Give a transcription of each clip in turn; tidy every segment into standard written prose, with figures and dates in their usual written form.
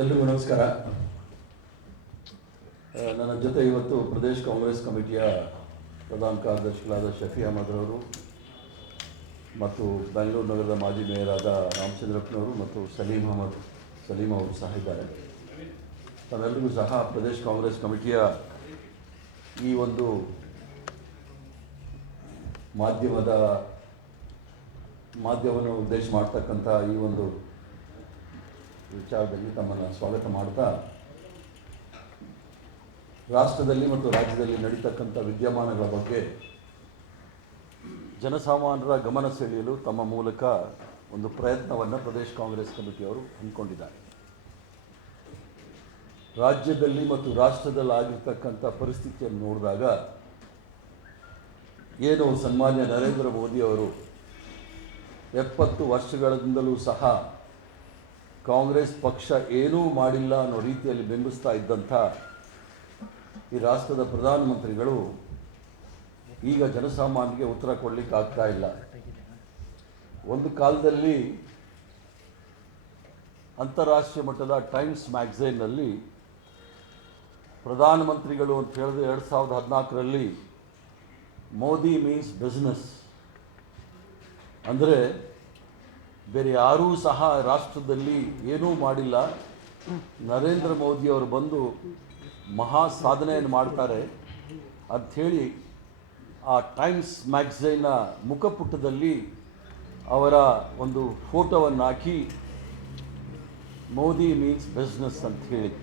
ಎಲ್ರಿಗೂ ನಮಸ್ಕಾರ. ನನ್ನ ಜೊತೆ ಇವತ್ತು ಪ್ರದೇಶ ಕಾಂಗ್ರೆಸ್ ಕಮಿಟಿಯ ಪ್ರಧಾನ ಕಾರ್ಯದರ್ಶಿಗಳಾದ ಶಫಿ ಅಹಮದ್ ಅವರು ಮತ್ತು ಬೆಂಗಳೂರು ನಗರದ ಮಾಜಿ ಮೇಯರಾದ ರಾಮಚಂದ್ರಪ್ಪನವರು ಮತ್ತು ಸಲೀಂ ಅವರು ಸಹ ಇದ್ದಾರೆ. ತಾವೆಲ್ಲರಿಗೂ ಸಹ ಪ್ರದೇಶ ಕಾಂಗ್ರೆಸ್ ಕಮಿಟಿಯ ಈ ಒಂದು ಮಾಧ್ಯಮವನ್ನು ಉದ್ದೇಶ ಮಾಡ್ತಕ್ಕಂಥ ಈ ಒಂದು ವಿಚಾರದಲ್ಲಿ ತಮ್ಮನ್ನು ಸ್ವಾಗತ ಮಾಡ್ತಾ, ರಾಷ್ಟ್ರದಲ್ಲಿ ಮತ್ತು ರಾಜ್ಯದಲ್ಲಿ ನಡೀತಕ್ಕಂಥ ವಿದ್ಯಮಾನಗಳ ಬಗ್ಗೆ ಜನಸಾಮಾನ್ಯರ ಗಮನ ಸೆಳೆಯಲು ತಮ್ಮ ಮೂಲಕ ಒಂದು ಪ್ರಯತ್ನವನ್ನು ಪ್ರದೇಶ ಕಾಂಗ್ರೆಸ್ ಕಮಿಟಿಯವರು ಹಮ್ಮಿಕೊಂಡಿದ್ದಾರೆ. ರಾಜ್ಯದಲ್ಲಿ ಮತ್ತು ರಾಷ್ಟ್ರದಲ್ಲಿ ಆಗಿರ್ತಕ್ಕಂಥ ಪರಿಸ್ಥಿತಿಯನ್ನು ನೋಡಿದಾಗ ಏನು ಸನ್ಮಾನ್ಯ ನರೇಂದ್ರ ಮೋದಿಯವರು 70 ವರ್ಷಗಳಿಂದಲೂ ಸಹ ಕಾಂಗ್ರೆಸ್ ಪಕ್ಷ ಏನೂ ಮಾಡಿಲ್ಲ ಅನ್ನೋ ರೀತಿಯಲ್ಲಿ ಬಿಂಬಿಸ್ತಾ ಇದ್ದಂಥ ಈ ರಾಷ್ಟ್ರದ ಪ್ರಧಾನಮಂತ್ರಿಗಳು ಈಗ ಜನಸಾಮಾನ್ಯರಿಗೆ ಉತ್ತರ ಕೊಡಲಿಕ್ಕೆ ಆಗ್ತಾ ಇಲ್ಲ. ಒಂದು ಕಾಲದಲ್ಲಿ ಅಂತಾರಾಷ್ಟ್ರೀಯ ಮಟ್ಟದ ಟೈಮ್ಸ್ ಮ್ಯಾಗಝೈನ್ನಲ್ಲಿ ಪ್ರಧಾನಮಂತ್ರಿಗಳು ಅಂತ ಹೇಳಿದ್ರೆ 2014ರಲ್ಲಿ ಮೋದಿ ಮೀನ್ಸ್ ಬಿಸ್ನೆಸ್ ಅಂದರೆ ಬೇರೆ ಯಾರೂ ಸಹ ರಾಷ್ಟ್ರದಲ್ಲಿ ಏನೂ ಮಾಡಿಲ್ಲ, ನರೇಂದ್ರ ಮೋದಿಯವರು ಬಂದು ಮಹಾ ಸಾಧನೆಯನ್ನು ಮಾಡ್ತಾರೆ ಅಂಥೇಳಿ ಆ ಟೈಮ್ಸ್ ಮ್ಯಾಗಝೈನ್ನ ಮುಖಪುಟದಲ್ಲಿ ಅವರ ಒಂದು ಫೋಟೋವನ್ನು ಹಾಕಿ ಮೋದಿ ಮೀನ್ಸ್ ಬಿಸ್ನೆಸ್ ಅಂತ ಹೇಳಿ.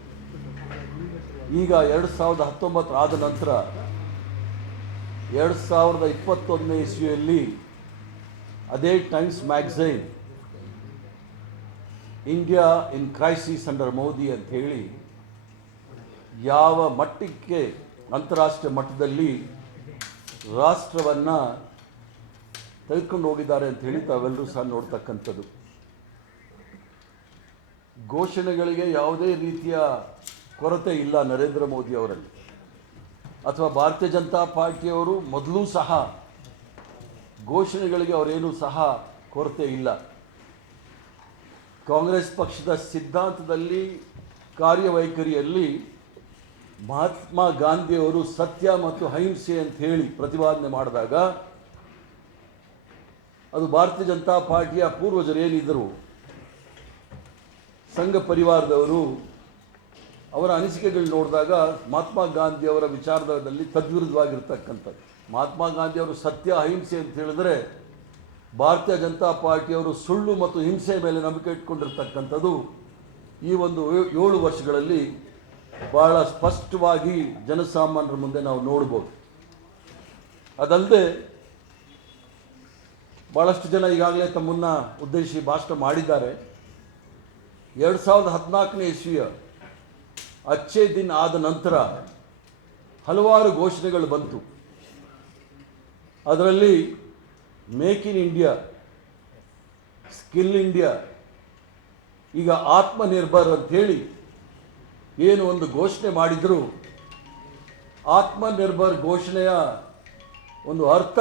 ಈಗ 2019 ಆದ ನಂತರ 2021ನೇ ಇಸ್ವಿಯಲ್ಲಿ ಅದೇ times magazine India in crisis under Modi ಅಂತ ಹೇಳಿ ಯಾವ ಮಟ್ಟಕ್ಕೆ ಅಂತಾರಾಷ್ಟ್ರೀಯ ಮಟ್ಟದಲ್ಲಿ ರಾಷ್ಟ್ರವನ್ನು ತೆಗೆದುಕೊಂಡು ಹೋಗಿದ್ದಾರೆ ಅಂತ ಹೇಳಿ ತಾವೆಲ್ಲರೂ ಸಹ ನೋಡ್ತಕ್ಕಂಥದ್ದು. ಘೋಷಣೆಗಳಿಗೆ ಯಾವುದೇ ರೀತಿಯ ಕೊರತೆ ಇಲ್ಲ ನರೇಂದ್ರ ಮೋದಿ ಅವರಲ್ಲಿ, ಅಥವಾ ಭಾರತೀಯ ಜನತಾ ಪಾರ್ಟಿಯವರು ಮೊದಲೂ ಸಹ ಘೋಷಣೆಗಳಿಗೆ ಅವರೇನೂ ಸಹ ಕೊರತೆ ಇಲ್ಲ. ಕಾಂಗ್ರೆಸ್ ಪಕ್ಷದ ಸಿದ್ಧಾಂತದಲ್ಲಿ, ಕಾರ್ಯವೈಖರಿಯಲ್ಲಿ ಮಹಾತ್ಮ ಗಾಂಧಿಯವರು ಸತ್ಯ ಮತ್ತು ಅಹಿಂಸೆ ಅಂತ ಹೇಳಿ ಪ್ರತಿಪಾದನೆ ಮಾಡಿದಾಗ ಅದು ಭಾರತೀಯ ಜನತಾ ಪಾರ್ಟಿಯ ಪೂರ್ವಜರು ಏನಿದ್ದರು ಸಂಘ ಪರಿವಾರದವರು ಅವರ ಅನಿಸಿಕೆಗಳು ನೋಡಿದಾಗ ಮಹಾತ್ಮ ಗಾಂಧಿಯವರ ವಿಚಾರದಲ್ಲಿ ತದ್ವಿರುದ್ಧವಾಗಿರ್ತಕ್ಕಂಥದ್ದು. ಮಹಾತ್ಮ ಗಾಂಧಿಯವರು ಸತ್ಯ ಅಹಿಂಸೆ ಅಂತ ಹೇಳಿದ್ರೆ ಭಾರತೀಯ ಜನತಾ ಪಾರ್ಟಿಯವರು ಸುಳ್ಳು ಮತ್ತು ಹಿಂಸೆ ಮೇಲೆ ನಂಬಿಕೆ ಇಟ್ಕೊಂಡಿರ್ತಕ್ಕಂಥದ್ದು ಈ ಒಂದು 7 ವರ್ಷಗಳಲ್ಲಿ ಭಾಳ ಸ್ಪಷ್ಟವಾಗಿ ಜನಸಾಮಾನ್ಯರ ಮುಂದೆ ನಾವು ನೋಡ್ಬೋದು. ಅದಲ್ಲದೆ ಭಾಳಷ್ಟು ಜನ ಈಗಾಗಲೇ ತಮ್ಮನ್ನು ಉದ್ದೇಶಿಸಿ ಭಾಷಣ ಮಾಡಿದ್ದಾರೆ. 2014ನೇ ಇಸ್ವಿಯ ಅಚ್ಚೇ ದಿನ ಆದ ನಂತರ ಹಲವಾರು ಘೋಷಣೆಗಳು ಬಂತು. ಅದರಲ್ಲಿ make in India, skill India, ಈಗ ಆತ್ಮನಿರ್ಭರ್ ಅಂಥೇಳಿ ಏನು ಒಂದು ಘೋಷಣೆ ಮಾಡಿದ್ರು. ಆತ್ಮನಿರ್ಭರ್ ಘೋಷಣೆಯ ಒಂದು ಅರ್ಥ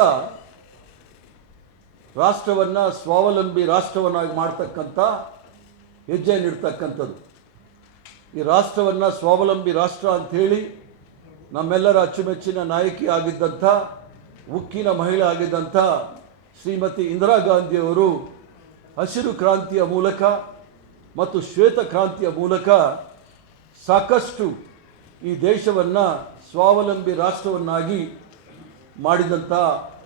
ರಾಷ್ಟ್ರವನ್ನು ಸ್ವಾವಲಂಬಿ ರಾಷ್ಟ್ರವನ್ನಾಗಿ ಮಾಡ್ತಕ್ಕಂಥ ಹೆಜ್ಜೆ ನೀಡ್ತಕ್ಕಂಥದ್ದು. ಈ ರಾಷ್ಟ್ರವನ್ನು ಸ್ವಾವಲಂಬಿ ರಾಷ್ಟ್ರ ಅಂಥೇಳಿ ನಮ್ಮೆಲ್ಲರ ಅಚ್ಚುಮೆಚ್ಚಿನ ನಾಯಕಿ ಆಗಿದ್ದಂಥ, ಉಕ್ಕಿನ ಮಹಿಳೆ ಆಗಿದ್ದಂಥ ಶ್ರೀಮತಿ ಇಂದಿರಾ ಗಾಂಧಿಯವರು ಹಸಿರು ಕ್ರಾಂತಿಯ ಮೂಲಕ ಮತ್ತು ಶ್ವೇತ ಕ್ರಾಂತಿಯ ಮೂಲಕ ಸಾಕಷ್ಟು ಈ ದೇಶವನ್ನು ಸ್ವಾವಲಂಬಿ ರಾಷ್ಟ್ರವನ್ನಾಗಿ ಮಾಡಿದಂಥ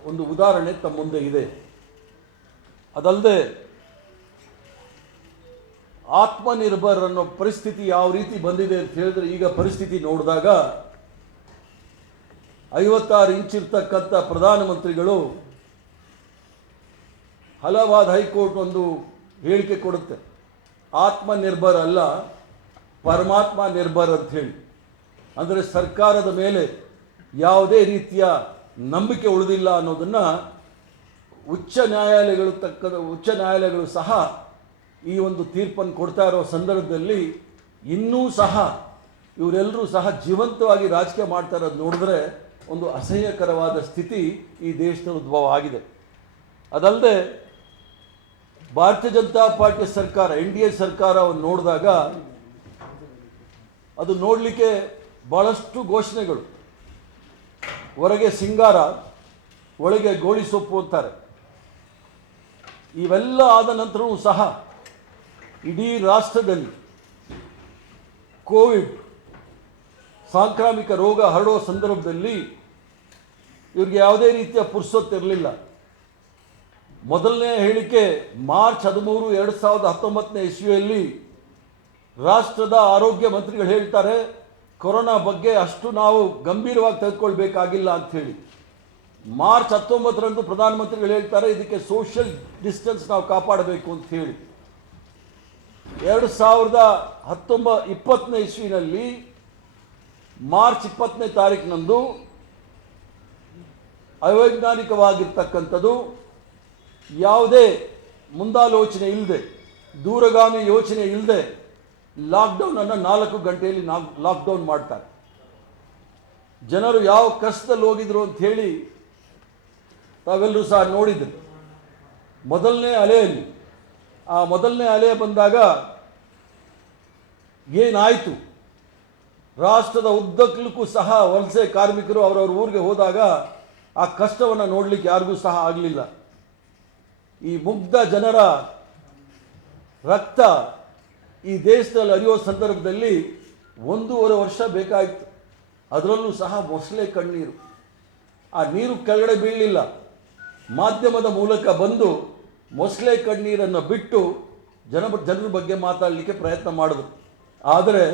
ಒಂದು ಉದಾಹರಣೆ ತಮ್ಮ ಮುಂದೆ ಇದೆ. ಅದಲ್ಲದೆ ಆತ್ಮನಿರ್ಭರ್ ಅನ್ನೋ ಪರಿಸ್ಥಿತಿ ಯಾವ ರೀತಿ ಬಂದಿದೆ ಅಂತ ಹೇಳಿದ್ರೆ, ಈಗ ಪರಿಸ್ಥಿತಿ ನೋಡಿದಾಗ 56 ಇಂಚ್ ಇರ್ತಕ್ಕಂಥ ಪ್ರಧಾನಮಂತ್ರಿಗಳು ಹಲವಾದ ಹೈಕೋರ್ಟ್ ಒಂದು ಹೇಳಿಕೆ ಕೊಡುತ್ತೆ, ಆತ್ಮನಿರ್ಭರ್ ಅಲ್ಲ ಪರಮಾತ್ಮ ನಿರ್ಭರ್ ಅಂತ ಹೇಳಿ. ಅಂದರೆ ಸರ್ಕಾರದ ಮೇಲೆ ಯಾವುದೇ ರೀತಿಯ ನಂಬಿಕೆ ಉಳಿದಿಲ್ಲ ಅನ್ನೋದನ್ನು ಉಚ್ಚ ನ್ಯಾಯಾಲಯಗಳು ಸಹ ಈ ಒಂದು ತೀರ್ಪನ್ನು ಕೊಡ್ತಾ ಇರೋ ಸಂದರ್ಭದಲ್ಲಿ ಇನ್ನೂ ಸಹ ಇವರೆಲ್ಲರೂ ಸಹ ಜೀವಂತವಾಗಿ ರಾಜಕೀಯ ಮಾಡ್ತಾ ಇರೋದು ನೋಡಿದ್ರೆ ಒಂದು ಅಸಹ್ಯಕರವಾದ ಸ್ಥಿತಿ ಈ ದೇಶದಲ್ಲಿ ಉದ್ಭವ ಆಗಿದೆ. ಅದಲ್ಲದೆ ಭಾರತೀಯ ಜನತಾ ಪಾರ್ಟಿ ಸರ್ಕಾರ NDA ಸರ್ಕಾರವನ್ನು ನೋಡಿದಾಗ ಅದು ನೋಡಲಿಕ್ಕೆ ಭಾಳಷ್ಟು ಘೋಷಣೆಗಳು, ಹೊರಗೆ ಸಿಂಗಾರ ಒಳಗೆ ಗೋಳಿ ಸೊಪ್ಪು ಅಂತಾರೆ. ಇವೆಲ್ಲ ಆದ ನಂತರವೂ ಸಹ ಇಡೀ ರಾಷ್ಟ್ರದಲ್ಲಿ ಕೋವಿಡ್ ಸಾಂಕ್ರಾಮಿಕ ರೋಗ ಹರಡುವ ಸಂದರ್ಭದಲ್ಲಿ ಇವ್ರಿಗೆ ಯಾವುದೇ ರೀತಿಯ ಪುರ್ಸೊತ್ತಿರಲಿಲ್ಲ. ಮೊದಲನೇ ಹೇಳಿಕೆ ಮಾರ್ಚ್ 13, 2019 ಇಸ್ವಿಯಲ್ಲಿ ರಾಷ್ಟ್ರದ ಆರೋಗ್ಯ ಮಂತ್ರಿಗಳು ಹೇಳ್ತಾರೆ, ಕೊರೋನಾ ಬಗ್ಗೆ ಅಷ್ಟು ನಾವು ಗಂಭೀರವಾಗಿ ತೆಗೆದುಕೊಳ್ಬೇಕಾಗಿಲ್ಲ ಅಂಥೇಳಿ. ಮಾರ್ಚ್ 19ರಂದು ಪ್ರಧಾನಮಂತ್ರಿಗಳು ಹೇಳ್ತಾರೆ, ಇದಕ್ಕೆ ಸೋಷಿಯಲ್ ಡಿಸ್ಟೆನ್ಸ್ ನಾವು ಕಾಪಾಡಬೇಕು ಅಂತ ಹೇಳಿ. 2020 ಇಸ್ವಿನಲ್ಲಿ ಮಾರ್ಚ್ 20ನೇ ತಾರೀಕಿನಂದು ಅವೈಜ್ಞಾನಿಕವಾಗಿರ್ತಕ್ಕಂಥದ್ದು, ಯಾವುದೇ ಮುಂದಾಲೋಚನೆ ಇಲ್ಲದೆ, ದೂರಗಾಮಿ ಯೋಚನೆ ಇಲ್ಲದೆ ಲಾಕ್ಡೌನನ್ನು 4 ಗಂಟೆಯಲ್ಲಿ ಲಾಕ್ಡೌನ್ ಮಾಡ್ತಾರೆ. ಜನರು ಯಾವ ಕಷ್ಟದಲ್ಲಿ ಹೋಗಿದ್ರು ಅಂತ ಹೇಳಿ ತಾವೆಲ್ಲರೂ ಸಹ ನೋಡಿದ್ರು. ಮೊದಲನೇ ಅಲೆ ಬಂದಾಗ ಏನಾಯಿತು, ರಾಷ್ಟ್ರದ ಉದ್ದಕ್ಕೂ ಸಹ ವಲಸೆ ಕಾರ್ಮಿಕರು ಅವರವ್ರ ಊರಿಗೆ ಹೋದಾಗ ಆ ಕಷ್ಟವನ್ನು ನೋಡಲಿಕ್ಕೆ ಯಾರಿಗೂ ಸಹ ಆಗಲಿಲ್ಲ. ಈ ಮುಗ್ಧ ಜನರ ರಕ್ತ ಈ ದೇಶದಲ್ಲಿ ಹರಿಯೋ ಸಂದರ್ಭದಲ್ಲಿ 1.5 ವರ್ಷ ಬೇಕಾಯಿತು. ಅದರಲ್ಲೂ ಸಹ ಮೊಸಳೆ ಕಣ್ಣೀರು, ಆ ನೀರು ಕೆಳಗಡೆ ಬೀಳಲಿಲ್ಲ, ಮಾಧ್ಯಮದ ಮೂಲಕ ಬಂದು ಮೊಸಳೆ ಕಣ್ಣೀರನ್ನು ಬಿಟ್ಟು ಜನರ ಬಗ್ಗೆ ಮಾತಾಡಲಿಕ್ಕೆ ಪ್ರಯತ್ನ ಮಾಡಿದ್ರು. ಆದರೆ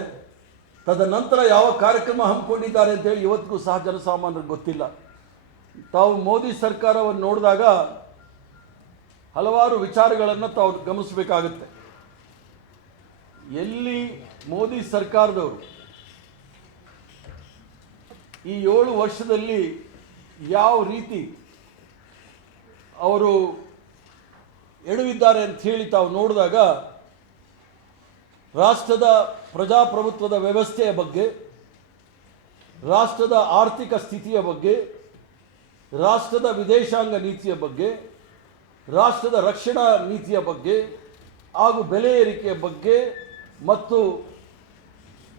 ತದನಂತರ ಯಾವ ಕಾರ್ಯಕ್ರಮ ಹಮ್ಮಿಕೊಂಡಿದ್ದಾರೆ ಅಂತೇಳಿ ಇವತ್ತಿಗೂ ಸಹ ಜನಸಾಮಾನ್ಯರಿಗೆ ಗೊತ್ತಿಲ್ಲ. ತಾವು ಮೋದಿ ಸರ್ಕಾರವನ್ನು ನೋಡಿದಾಗ ಹಲವಾರು ವಿಚಾರಗಳನ್ನು ತಾವು ಗಮನಿಸಬೇಕಾಗುತ್ತೆ. ಎಲ್ಲಿ ಮೋದಿ ಸರ್ಕಾರದವರು ಈ 7 ವರ್ಷದಲ್ಲಿ ಯಾವ ರೀತಿ ಅವರು ಎಡವಿದ್ದಾರೆ ಅಂತ ಹೇಳಿ ತಾವು ನೋಡಿದಾಗ, ರಾಷ್ಟ್ರದ ಪ್ರಜಾಪ್ರಭುತ್ವದ ವ್ಯವಸ್ಥೆಯ ಬಗ್ಗೆ, ರಾಷ್ಟ್ರದ ಆರ್ಥಿಕ ಸ್ಥಿತಿಯ ಬಗ್ಗೆ, ರಾಷ್ಟ್ರದ ವಿದೇಶಾಂಗ ನೀತಿಯ ಬಗ್ಗೆ, ರಾಷ್ಟ್ರದ ರಕ್ಷಣಾ ನೀತಿಯ ಬಗ್ಗೆ ಹಾಗೂ ಬೆಲೆ ಏರಿಕೆಯ ಬಗ್ಗೆ ಮತ್ತು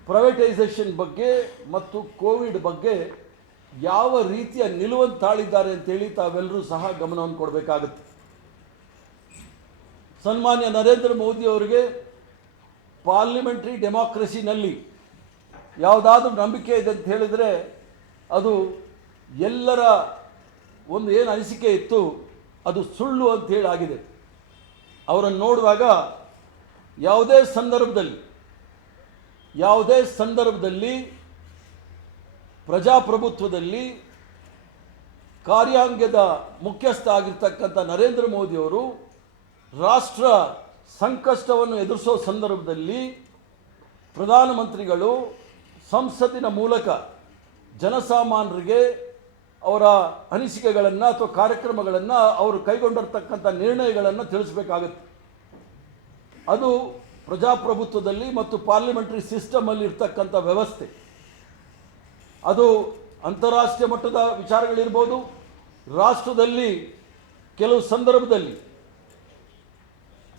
ಪ್ರೈವೇಟೈಸೇಷನ್ ಬಗ್ಗೆ ಮತ್ತು ಕೋವಿಡ್ ಬಗ್ಗೆ ಯಾವ ರೀತಿಯ ನಿಲುವನ್ನು ತಾಳಿದ್ದಾರೆ ಅಂತೇಳಿ ತಾವೆಲ್ಲರೂ ಸಹ ಗಮನವನ್ನು ಕೊಡಬೇಕಾಗುತ್ತೆ. ಸನ್ಮಾನ್ಯ ನರೇಂದ್ರ ಮೋದಿ ಅವರಿಗೆ ಪಾರ್ಲಿಮೆಂಟ್ರಿ ಡೆಮಾಕ್ರಸಿನಲ್ಲಿ ಯಾವುದಾದ್ರೂ ನಂಬಿಕೆ ಇದೆ ಅಂತ ಹೇಳಿದರೆ ಅದು ಎಲ್ಲರ ಒಂದು ಏನು ಅನಿಸಿಕೆ ಇತ್ತು ಅದು ಸುಳ್ಳು ಅಂತ ಹೇಳಿ ಆಗಿದೆ. ಅವರನ್ನು ನೋಡುವಾಗ ಯಾವುದೇ ಸಂದರ್ಭದಲ್ಲಿ ಪ್ರಜಾಪ್ರಭುತ್ವದಲ್ಲಿ ಕಾರ್ಯಾಂಗದ ಮುಖ್ಯಸ್ಥ ಆಗಿರ್ತಕ್ಕಂಥ ನರೇಂದ್ರ ಮೋದಿಯವರು ರಾಷ್ಟ್ರ ಸಂಕಷ್ಟವನ್ನು ಎದುರಿಸೋ ಸಂದರ್ಭದಲ್ಲಿ ಪ್ರಧಾನಮಂತ್ರಿಗಳು ಸಂಸತ್ತಿನ ಮೂಲಕ ಜನಸಾಮಾನ್ಯರಿಗೆ ಅವರ ಅನಿಸಿಕೆಗಳನ್ನು ಅಥವಾ ಕಾರ್ಯಕ್ರಮಗಳನ್ನು ಅವರು ಕೈಗೊಂಡಿರ್ತಕ್ಕಂಥ ನಿರ್ಣಯಗಳನ್ನು ತಿಳಿಸಬೇಕಾಗುತ್ತೆ. ಅದು ಪ್ರಜಾಪ್ರಭುತ್ವದಲ್ಲಿ ಮತ್ತು ಪಾರ್ಲಿಮೆಂಟರಿ ಸಿಸ್ಟಮಲ್ಲಿ ಇರ್ತಕ್ಕಂಥ ವ್ಯವಸ್ಥೆ. ಅದು ಅಂತಾರಾಷ್ಟ್ರೀಯ ಮಟ್ಟದ ವಿಚಾರಗಳಿರ್ಬೋದು, ರಾಷ್ಟ್ರದಲ್ಲಿ ಕೆಲವು ಸಂದರ್ಭದಲ್ಲಿ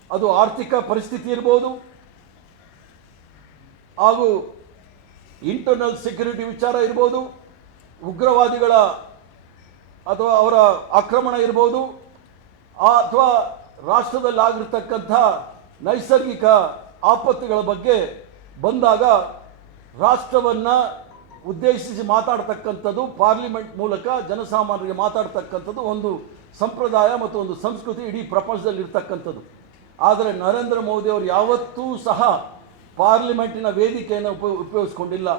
ಅದು ಆರ್ಥಿಕ ಪರಿಸ್ಥಿತಿ ಇರ್ಬೋದು, ಹಾಗೂ ಇಂಟರ್ನಲ್ ಸೆಕ್ಯೂರಿಟಿ ವಿಚಾರ ಇರ್ಬೋದು, ಉಗ್ರವಾದಿಗಳ ಅಥವಾ ಅವರ ಆಕ್ರಮಣ ಇರ್ಬೋದು, ಅಥವಾ ರಾಷ್ಟ್ರದಲ್ಲಿ ಆಗಿರ್ತಕ್ಕಂಥ ನೈಸರ್ಗಿಕ ಆಪತ್ತುಗಳ ಬಗ್ಗೆ ಬಂದಾಗ ರಾಷ್ಟ್ರವನ್ನು ಉದ್ದೇಶಿಸಿ ಮಾತಾಡ್ತಕ್ಕಂಥದ್ದು, ಪಾರ್ಲಿಮೆಂಟ್ ಮೂಲಕ ಜನಸಾಮಾನ್ಯರಿಗೆ ಮಾತಾಡ್ತಕ್ಕಂಥದ್ದು ಒಂದು ಸಂಪ್ರದಾಯ ಮತ್ತು ಒಂದು ಸಂಸ್ಕೃತಿ ಇಡೀ ಪ್ರಪಂಚದಲ್ಲಿ ಇರ್ತಕ್ಕಂಥದ್ದು. ಆದರೆ ನರೇಂದ್ರ ಮೋದಿ ಅವರು ಯಾವತ್ತೂ ಸಹ ಪಾರ್ಲಿಮೆಂಟಿನ ವೇದಿಕೆಯನ್ನು ಉಪಯೋಗಿಸ್ಕೊಂಡಿಲ್ಲ.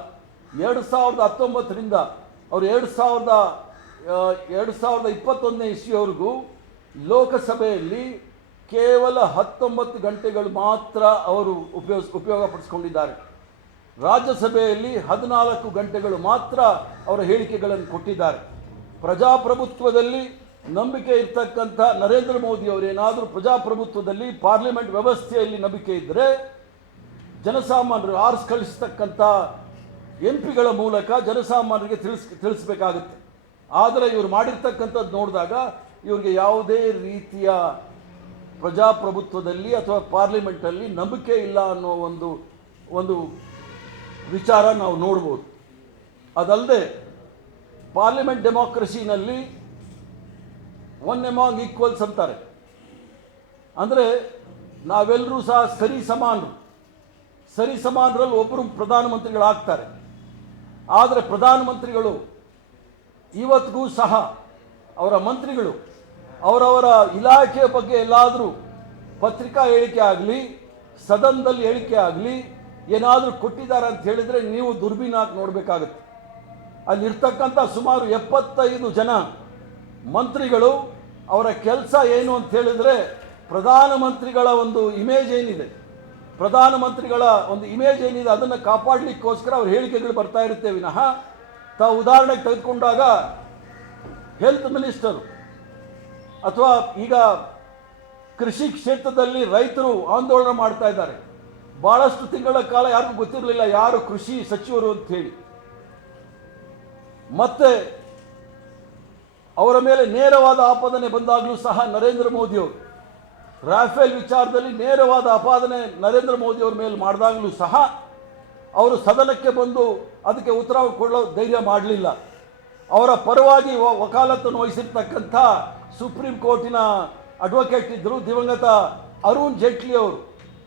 2019ರಿಂದ ಅವರು 2021ನೇ ಇಸ್ವಿಯವರೆಗೂ ಲೋಕಸಭೆಯಲ್ಲಿ ಕೇವಲ 19 ಗಂಟೆಗಳು ಮಾತ್ರ ಅವರು ಉಪಯೋಗಪಡಿಸ್ಕೊಂಡಿದ್ದಾರೆ. ರಾಜ್ಯಸಭೆಯಲ್ಲಿ 14 ಗಂಟೆಗಳು ಮಾತ್ರ ಅವರ ಹೇಳಿಕೆಗಳನ್ನು ಕೊಟ್ಟಿದ್ದಾರೆ. ಪ್ರಜಾಪ್ರಭುತ್ವದಲ್ಲಿ ನಂಬಿಕೆ ಇರ್ತಕ್ಕಂಥ ನರೇಂದ್ರ ಮೋದಿ ಅವರೇನಾದರೂ ಪ್ರಜಾಪ್ರಭುತ್ವದಲ್ಲಿ ಪಾರ್ಲಿಮೆಂಟ್ ವ್ಯವಸ್ಥೆಯಲ್ಲಿ ನಂಬಿಕೆ ಇದ್ದರೆ ಜನಸಾಮಾನ್ಯರು ಆರಿಸಿ ಕಳಿಸ್ತಕ್ಕಂಥ MP ಗಳ ಮೂಲಕ ಜನಸಾಮಾನ್ಯರಿಗೆ ತಿಳಿಸಬೇಕಾಗುತ್ತೆ. ಆದರೆ ಇವರು ಮಾಡಿರ್ತಕ್ಕಂಥದ್ದು ನೋಡಿದಾಗ ಇವ್ರಿಗೆ ಯಾವುದೇ ರೀತಿಯ ಪ್ರಜಾಪ್ರಭುತ್ವದಲ್ಲಿ ಅಥವಾ ಪಾರ್ಲಿಮೆಂಟಲ್ಲಿ ನಂಬಿಕೆ ಇಲ್ಲ ಅನ್ನೋ ಒಂದು ವಿಚಾರ ನಾವು ನೋಡ್ಬೋದು. ಅದಲ್ಲದೆ ಪಾರ್ಲಿಮೆಂಟ್ ಡೆಮಾಕ್ರಸಿನಲ್ಲಿ ಒನ್ ಎಮಾಂಗ್ ಈಕ್ವಲ್ಸ್ ಅಂತಾರೆ. ಅಂದರೆ ನಾವೆಲ್ಲರೂ ಸಹ ಸರಿಸಮಾನರಲ್ಲಿ ಒಬ್ಬರು ಪ್ರಧಾನಮಂತ್ರಿಗಳಾಗ್ತಾರೆ. ಆದರೆ ಪ್ರಧಾನಮಂತ್ರಿಗಳು ಇವತ್ತಿಗೂ ಸಹ ಅವರ ಮಂತ್ರಿಗಳು ಅವರವರ ಇಲಾಖೆಯ ಬಗ್ಗೆ ಎಲ್ಲಾದರೂ ಪತ್ರಿಕಾ ಹೇಳಿಕೆ ಆಗಲಿ, ಸದನದಲ್ಲಿ ಹೇಳಿಕೆ ಆಗಲಿ ಏನಾದರೂ ಕೊಟ್ಟಿದ್ದಾರೆ ಅಂತ ಹೇಳಿದರೆ ನೀವು ದುರ್ಬೀನ್ ಹಾಕಿ ನೋಡಬೇಕಾಗುತ್ತೆ. ಅಲ್ಲಿರ್ತಕ್ಕಂಥ ಸುಮಾರು 75 ಜನ ಮಂತ್ರಿಗಳು ಅವರ ಕೆಲಸ ಏನು ಅಂತ ಹೇಳಿದರೆ ಪ್ರಧಾನಮಂತ್ರಿಗಳ ಒಂದು ಇಮೇಜ್ ಏನಿದೆ, ಅದನ್ನು ಕಾಪಾಡಲಿಕ್ಕೋಸ್ಕರ ಅವ್ರ ಹೇಳಿಕೆಗಳು ಬರ್ತಾ ಇರುತ್ತೆ ವಿನಃ ತಾವು ಉದಾಹರಣೆಗೆ ತೆಗೆದುಕೊಂಡಾಗ ಹೆಲ್ತ್ ಮಿನಿಸ್ಟರು ಅಥವಾ ಈಗ ಕೃಷಿ ಕ್ಷೇತ್ರದಲ್ಲಿ ರೈತರು ಆಂದೋಲನ ಮಾಡ್ತಾ ಇದ್ದಾರೆ. ಭಾಳಷ್ಟು ತಿಂಗಳ ಕಾಲ ಯಾರಿಗೂ ಗೊತ್ತಿರಲಿಲ್ಲ ಯಾರು ಕೃಷಿ ಸಚಿವರು ಅಂತ ಹೇಳಿ. ಮತ್ತೆ ಅವರ ಮೇಲೆ ನೇರವಾದ ಆಪಾದನೆ ಬಂದಾಗಲೂ ಸಹ ನರೇಂದ್ರ ಮೋದಿಯವರು ರಾಫೇಲ್ ವಿಚಾರದಲ್ಲಿ ನೇರವಾದ ಆಪಾದನೆ ನರೇಂದ್ರ ಮೋದಿಯವ್ರ ಮೇಲೆ ಮಾಡಿದಾಗಲೂ ಸಹ ಅವರು ಸದನಕ್ಕೆ ಬಂದು ಅದಕ್ಕೆ ಉತ್ತರ ಕೊಡೋ ಧೈರ್ಯ ಮಾಡಲಿಲ್ಲ. ಅವರ ಪರವಾಗಿ ವಕಾಲತ್ತನ್ನು ವಹಿಸಿರ್ತಕ್ಕಂಥ ಸುಪ್ರೀಂ ಕೋರ್ಟಿನ ಅಡ್ವೊಕೇಟ್ ಇದ್ದರು ದಿವಂಗತ ಅರುಣ್ ಜೇಟ್ಲಿ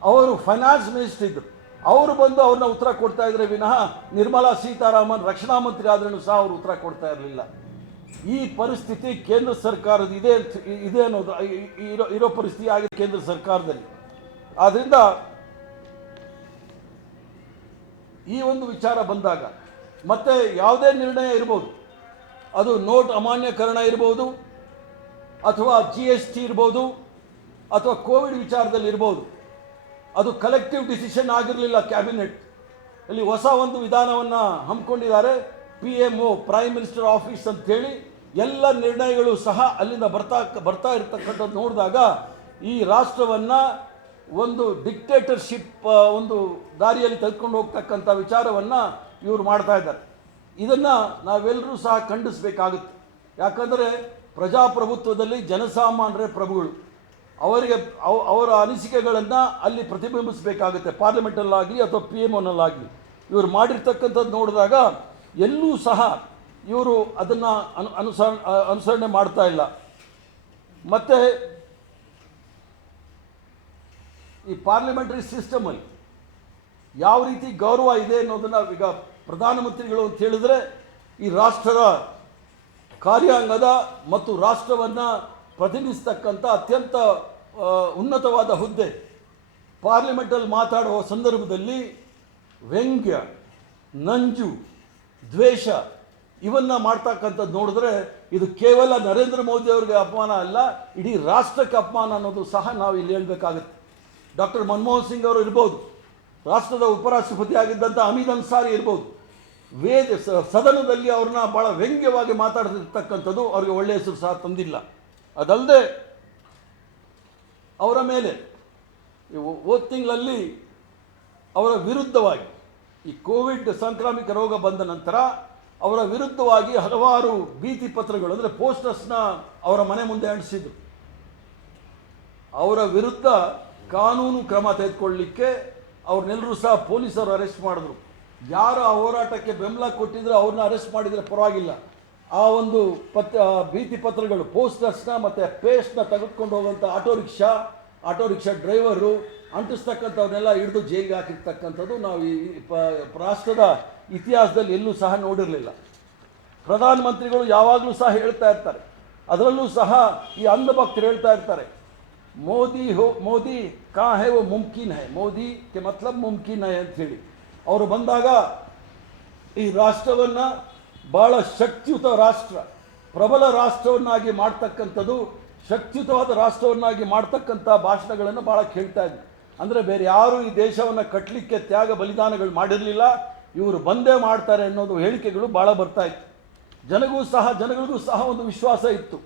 ಅವರು ಫೈನಾನ್ಸ್ ಮಿನಿಸ್ಟರ್ ಇದ್ದರು. ಅವರು ಬಂದು ಅವ್ರನ್ನ ಉತ್ತರ ಕೊಡ್ತಾ ಇದ್ರೆ ವಿನಃ ನಿರ್ಮಲಾ ಸೀತಾರಾಮನ್ ರಕ್ಷಣಾ ಮಂತ್ರಿ ಆದ್ರೂ ಸಹ ಅವರು ಉತ್ತರ ಕೊಡ್ತಾ ಇರಲಿಲ್ಲ. ಈ ಪರಿಸ್ಥಿತಿ ಕೇಂದ್ರ ಸರ್ಕಾರದ ಇದೆ ಅನ್ನೋದು ಇರೋ ಪರಿಸ್ಥಿತಿ ಆಗಿದೆ ಕೇಂದ್ರ ಸರ್ಕಾರದಲ್ಲಿ. ಆದ್ದರಿಂದ ಈ ಒಂದು ವಿಚಾರ ಬಂದಾಗ ಮತ್ತೆ ಯಾವುದೇ ನಿರ್ಣಯ ಇರ್ಬೋದು, ಅದು ನೋಟ್ ಅಮಾನ್ಯೀಕರಣ ಇರ್ಬೋದು ಅಥವಾ GST ಇರ್ಬೋದು ಅಥವಾ ಕೋವಿಡ್ ವಿಚಾರದಲ್ಲಿ ಇರ್ಬೋದು, ಅದು ಕಲೆಕ್ಟಿವ್ ಡಿಸಿಷನ್ ಆಗಿರಲಿಲ್ಲ. ಕ್ಯಾಬಿನೆಟ್ ಅಲ್ಲಿ ಹೊಸ ಒಂದು ವಿಧಾನವನ್ನು ಹಮ್ಮಿಕೊಂಡಿದ್ದಾರೆ, PMO ಪ್ರೈಮ್ ಮಿನಿಸ್ಟರ್ ಆಫೀಸ್ ಅಂತ ಹೇಳಿ. ಎಲ್ಲ ನಿರ್ಣಯಗಳು ಸಹ ಅಲ್ಲಿಂದ ಬರ್ತಾ ಇರ್ತಕ್ಕಂಥದ್ದು ನೋಡಿದಾಗ ಈ ರಾಷ್ಟ್ರವನ್ನು ಒಂದು ಡಿಕ್ಟೇಟರ್ಶಿಪ್ ಒಂದು ದಾರಿಯಲ್ಲಿ ತೆಗೆದುಕೊಂಡು ಹೋಗ್ತಕ್ಕಂಥ ವಿಚಾರವನ್ನು ಇವರು ಮಾಡ್ತಾ ಇದ್ದಾರೆ. ಇದನ್ನು ನಾವೆಲ್ಲರೂ ಸಹ ಖಂಡಿಸಬೇಕಾಗುತ್ತೆ. ಯಾಕಂದರೆ ಪ್ರಜಾಪ್ರಭುತ್ವದಲ್ಲಿ ಜನಸಾಮಾನ್ಯರೇ ಪ್ರಭುಗಳು. ಅವರ ಅನಿಸಿಕೆಗಳನ್ನು ಅಲ್ಲಿ ಪ್ರತಿಬಿಂಬಿಸಬೇಕಾಗುತ್ತೆ, ಪಾರ್ಲಿಮೆಂಟಲ್ಲಾಗಲಿ ಅಥವಾ PMOನಲ್ಲಾಗಲಿ. ಇವರು ಮಾಡಿರ್ತಕ್ಕಂಥದ್ದು ನೋಡಿದಾಗ ಎಲ್ಲೂ ಸಹ ಇವರು ಅದನ್ನು ಅನುಸರಣೆ ಮಾಡ್ತಾ ಇಲ್ಲ. ಮತ್ತು ಈ ಪಾರ್ಲಿಮೆಂಟರಿ ಸಿಸ್ಟಮಲ್ಲಿ ಯಾವ ರೀತಿ ಗೌರವ ಇದೆ ಅನ್ನೋದನ್ನು ಈಗ ಪ್ರಧಾನಮಂತ್ರಿಗಳು ಅಂತ ಹೇಳಿದರೆ ಈ ರಾಷ್ಟ್ರದ ಕಾರ್ಯಾಂಗದ ಮತ್ತು ರಾಷ್ಟ್ರವನ್ನು ಪ್ರತಿನಿಧಿಸ್ತಕ್ಕಂಥ ಅತ್ಯಂತ ಉನ್ನತವಾದ ಹುದ್ದೆ. ಪಾರ್ಲಿಮೆಂಟಲ್ಲಿ ಮಾತಾಡುವ ಸಂದರ್ಭದಲ್ಲಿ ವ್ಯಂಗ್ಯ, ನಂಜು, ದ್ವೇಷ ಇವನ್ನು ಮಾಡ್ತಕ್ಕಂಥದ್ದು ನೋಡಿದ್ರೆ ಇದು ಕೇವಲ ನರೇಂದ್ರ ಮೋದಿ ಅವರಿಗೆ ಅಪಮಾನ ಅಲ್ಲ, ಇಡೀ ರಾಷ್ಟ್ರಕ್ಕೆ ಅಪಮಾನ ಅನ್ನೋದು ಸಹ ನಾವು ಇಲ್ಲಿ ಹೇಳಬೇಕಾಗುತ್ತೆ. ಡಾಕ್ಟರ್ ಮನಮೋಹನ್ ಸಿಂಗ್ ಅವರು ಇರ್ಬೋದು, ರಾಷ್ಟ್ರದ ಉಪರಾಷ್ಟ್ರಪತಿ ಆಗಿದ್ದಂಥ ಹಮೀದ್ ಅನ್ಸಾರಿ ಇರ್ಬೋದು, ಸದನದಲ್ಲಿ ಅವ್ರನ್ನ ಭಾಳ ವ್ಯಂಗ್ಯವಾಗಿ ಮಾತಾಡ್ತಿರ್ತಕ್ಕಂಥದ್ದು ಅವ್ರಿಗೆ ಒಳ್ಳೆಯ ಹೆಸರು ಸಹ ತಂದಿಲ್ಲ. ಅದಲ್ಲದೆ ಅವರ ಮೇಲೆ ಹೋದ ತಿಂಗಳಲ್ಲಿ ಅವರ ವಿರುದ್ಧವಾಗಿ ಈ ಕೋವಿಡ್ ಸಾಂಕ್ರಾಮಿಕ ರೋಗ ಬಂದ ನಂತರ ಅವರ ವಿರುದ್ಧವಾಗಿ ಹಲವಾರು ಭೀತಿ ಪತ್ರಗಳು ಅಂದರೆ ಪೋಸ್ಟರ್ಸ್ನ ಅವರ ಮನೆ ಮುಂದೆ ಅಂಟಿಸಿದ್ರು. ಅವರ ವಿರುದ್ಧ ಕಾನೂನು ಕ್ರಮ ತೆಗೆದುಕೊಳ್ಳಲಿಕ್ಕೆ ಅವ್ರನ್ನೆಲ್ಲರೂ ಸಹ ಪೊಲೀಸರು ಅರೆಸ್ಟ್ ಮಾಡಿದ್ರು. ಯಾರು ಆ ಹೋರಾಟಕ್ಕೆ ಬೆಂಬಲ ಕೊಟ್ಟಿದ್ರು ಅವ್ರನ್ನ ಅರೆಸ್ಟ್ ಮಾಡಿದರೆ ಪರವಾಗಿಲ್ಲ, ಆ ಒಂದು ಭೀತಿ ಪತ್ರಗಳು ಪೋಸ್ಟರ್ಸ್ನ ಮತ್ತು ಪೇಸ್ಟ್ನ ತೆಗೆದುಕೊಂಡು ಹೋಗುವಂಥ ಆಟೋ ರಿಕ್ಷಾ ಡ್ರೈವರು ಅಂಟಿಸ್ತಕ್ಕಂಥವ್ರನ್ನೆಲ್ಲ ಹಿಡಿದು ಜೈಲಿಗೆ ಹಾಕಿರ್ತಕ್ಕಂಥದ್ದು ನಾವು ಈ ರಾಷ್ಟ್ರದ ಇತಿಹಾಸದಲ್ಲಿ ಎಲ್ಲೂ ಸಹ ನೋಡಿರಲಿಲ್ಲ. ಪ್ರಧಾನಮಂತ್ರಿಗಳು ಯಾವಾಗಲೂ ಸಹ ಹೇಳ್ತಾ ಇರ್ತಾರೆ, ಅದರಲ್ಲೂ ಸಹ ಈ ಅಂಧಭಕ್ತರು ಹೇಳ್ತಾ ಇರ್ತಾರೆ, ಮೋದಿ ಕಾ ಹೈ ವೋ ಮುಮ್ಕಿನ್ ಹೈ, ಮೋದಿ ಕೆ ಮತ್ಲಬ್ ಮುಮ್ಕಿನ್ ಹೈ ಅಂತ ಹೇಳಿ. ಅವರು ಬಂದಾಗ ಈ ರಾಷ್ಟ್ರವನ್ನು ಭಾಳ ಶಕ್ತಿಯುತ ರಾಷ್ಟ್ರ, ಪ್ರಬಲ ರಾಷ್ಟ್ರವನ್ನಾಗಿ ಮಾಡ್ತಕ್ಕಂಥದ್ದು, ಶಕ್ತಿಯುತವಾದ ರಾಷ್ಟ್ರವನ್ನಾಗಿ ಮಾಡ್ತಕ್ಕಂಥ ಭಾಷಣಗಳನ್ನು ಭಾಳ ಕೇಳ್ತಾ ಇದ್ವಿ. ಅಂದರೆ ಬೇರೆ ಯಾರು ಈ ದೇಶವನ್ನು ಕಟ್ಟಲಿಕ್ಕೆ ತ್ಯಾಗ ಬಲಿದಾನಗಳು ಮಾಡಿರಲಿಲ್ಲ, ಇವರು ಬಂದೇ ಮಾಡ್ತಾರೆ ಅನ್ನೋದು ಹೇಳಿಕೆಗಳು ಭಾಳ ಬರ್ತಾ ಇತ್ತು. ಜನಗಳಿಗೂ ಸಹ ಒಂದು ವಿಶ್ವಾಸ ಇತ್ತು,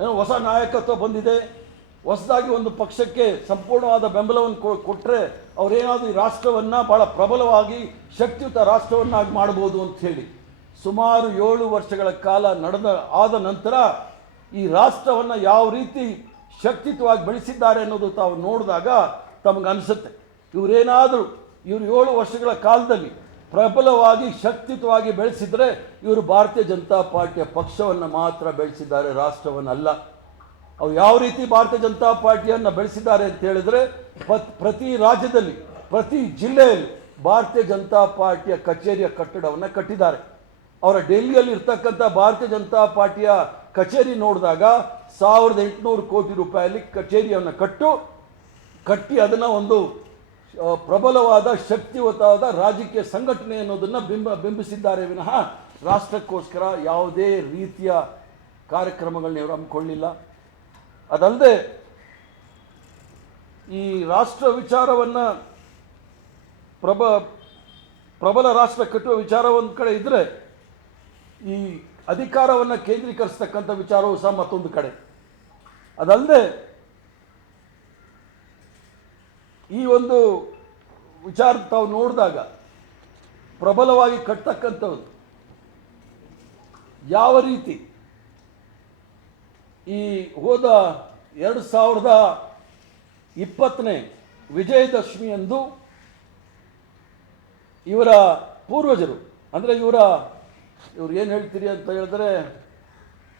ಏನೋ ಹೊಸ ನಾಯಕತ್ವ ಬಂದಿದೆ, ಹೊಸದಾಗಿ ಒಂದು ಪಕ್ಷಕ್ಕೆ ಸಂಪೂರ್ಣವಾದ ಬೆಂಬಲವನ್ನು ಕೊಟ್ಟರೆ ಅವರೇನಾದರೂ ಈ ರಾಷ್ಟ್ರವನ್ನು ಭಾಳ ಪ್ರಬಲವಾಗಿ ಶಕ್ತಿಯುತ ರಾಷ್ಟ್ರವನ್ನಾಗಿ ಮಾಡ್ಬೋದು ಅಂತ ಹೇಳಿ. ಸುಮಾರು 7 ವರ್ಷಗಳ ಕಾಲ ಆದ ನಂತರ ಈ ರಾಷ್ಟ್ರವನ್ನು ಯಾವ ರೀತಿ ಶಕ್ತಿಯುತವಾಗಿ ಬೆಳೆಸಿದ್ದಾರೆ ಅನ್ನೋದು ತಾವು ನೋಡಿದಾಗ ತಮಗನಿಸುತ್ತೆ ಇವರೇನಾದರೂ ಇವರು 7 ವರ್ಷಗಳ ಕಾಲದಲ್ಲಿ ಪ್ರಬಲವಾಗಿ ಶಕ್ತಿಯುತವಾಗಿ ಬೆಳೆಸಿದರೆ ಇವರು ಭಾರತೀಯ ಜನತಾ ಪಾರ್ಟಿಯ ಪಕ್ಷವನ್ನು ಮಾತ್ರ ಬೆಳೆಸಿದ್ದಾರೆ, ರಾಷ್ಟ್ರವನ್ನಲ್ಲ. ಅವ್ರು ಯಾವ ರೀತಿ ಭಾರತೀಯ ಜನತಾ ಪಾರ್ಟಿಯನ್ನು ಬೆಳೆಸಿದ್ದಾರೆ ಅಂತ ಹೇಳಿದ್ರೆ ಪ್ರತಿ ರಾಜ್ಯದಲ್ಲಿ ಪ್ರತಿ ಜಿಲ್ಲೆಯಲ್ಲಿ ಭಾರತೀಯ ಜನತಾ ಪಾರ್ಟಿಯ ಕಚೇರಿಯ ಕಟ್ಟಡವನ್ನು ಕಟ್ಟಿದ್ದಾರೆ. ಅವರ ಡೆಲ್ಲಿಯಲ್ಲಿ ಇರ್ತಕ್ಕಂಥ ಭಾರತೀಯ ಜನತಾ ಪಾರ್ಟಿಯ ಕಚೇರಿ ನೋಡಿದಾಗ 1800 ಕೋಟಿ ರೂಪಾಯಲ್ಲಿ ಕಚೇರಿಯನ್ನು ಕಟ್ಟಿ ಅದನ್ನು ಒಂದು ಪ್ರಬಲವಾದ ಶಕ್ತಿಯುತವಾದ ರಾಜಕೀಯ ಸಂಘಟನೆ ಅನ್ನೋದನ್ನು ಬಿಂಬಿಸಿದ್ದಾರೆ ವಿನಃ ರಾಷ್ಟ್ರಕ್ಕೋಸ್ಕರ ಯಾವುದೇ ರೀತಿಯ ಕಾರ್ಯಕ್ರಮಗಳನ್ನ ಇವರು ಹಮ್ಮಿಕೊಳ್ಳಿಲ್ಲ. ಅದಲ್ಲದೆ ಈ ರಾಷ್ಟ್ರ ವಿಚಾರವನ್ನು ಪ್ರಬಲ ರಾಷ್ಟ್ರ ಕಟ್ಟುವ ವಿಚಾರ ಒಂದು ಕಡೆ ಇದ್ದರೆ ಈ ಅಧಿಕಾರವನ್ನು ಕೇಂದ್ರೀಕರಿಸ್ತಕ್ಕಂಥ ವಿಚಾರವೂ ಸಹ ಮತ್ತೊಂದು ಕಡೆ. ಅದಲ್ಲದೆ ಈ ಒಂದು ವಿಚಾರ ತಾವು ನೋಡಿದಾಗ ಪ್ರಬಲವಾಗಿ ಕಟ್ಟತಕ್ಕಂಥದ್ದು ಯಾವ ರೀತಿ ಈ ಹೋದ 2020ನೇ ವಿಜಯದಶಮಿಯಂದು ಇವರ ಪೂರ್ವಜರು ಅಂದರೆ ಇವರು ಏನು ಹೇಳ್ತೀರಿ ಅಂತ ಹೇಳಿದ್ರೆ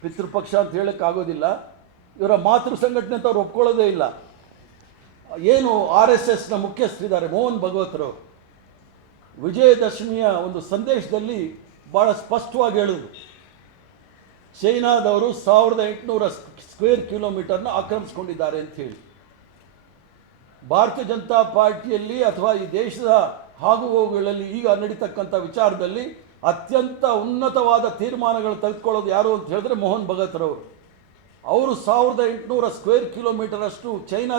ಪಿತೃಪಕ್ಷ ಅಂತ ಹೇಳೋಕ್ಕಾಗೋದಿಲ್ಲ, ಇವರ ಮಾತೃ ಸಂಘಟನೆ ಅಂತ ಅವ್ರು ಒಪ್ಕೊಳ್ಳೋದೇ ಇಲ್ಲ. ಏನು RSSನ ಮುಖ್ಯಸ್ಥರಿದ್ದಾರೆ ಮೋಹನ್ ಭಗವತ್ರವರು ವಿಜಯದಶಮಿಯ ಒಂದು ಸಂದೇಶದಲ್ಲಿ ಭಾಳ ಸ್ಪಷ್ಟವಾಗಿ ಹೇಳಿದ್ರು, ಚೈನಾದವರು 1800 ಸ್ಕ್ವೇರ್ ಕಿಲೋಮೀಟರ್ನ ಆಕ್ರಮಿಸ್ಕೊಂಡಿದ್ದಾರೆ ಅಂತ ಹೇಳಿ. ಭಾರತೀಯ ಜನತಾ ಪಾರ್ಟಿಯಲ್ಲಿ ಅಥವಾ ಈ ದೇಶದ ಆಗುಹೋಗುಗಳಲ್ಲಿ ಈಗ ನಡೀತಕ್ಕಂಥ ವಿಚಾರದಲ್ಲಿ ಅತ್ಯಂತ ಉನ್ನತವಾದ ತೀರ್ಮಾನಗಳು ತೆಗೆದುಕೊಳ್ಳೋದು ಯಾರು ಅಂತ ಹೇಳಿದ್ರೆ ಮೋಹನ್ ಭಗವತ್ರವರು. ಅವರು 1800 ಸ್ಕ್ವೇರ್ ಕಿಲೋಮೀಟರ್ ಅಷ್ಟು ಚೈನಾ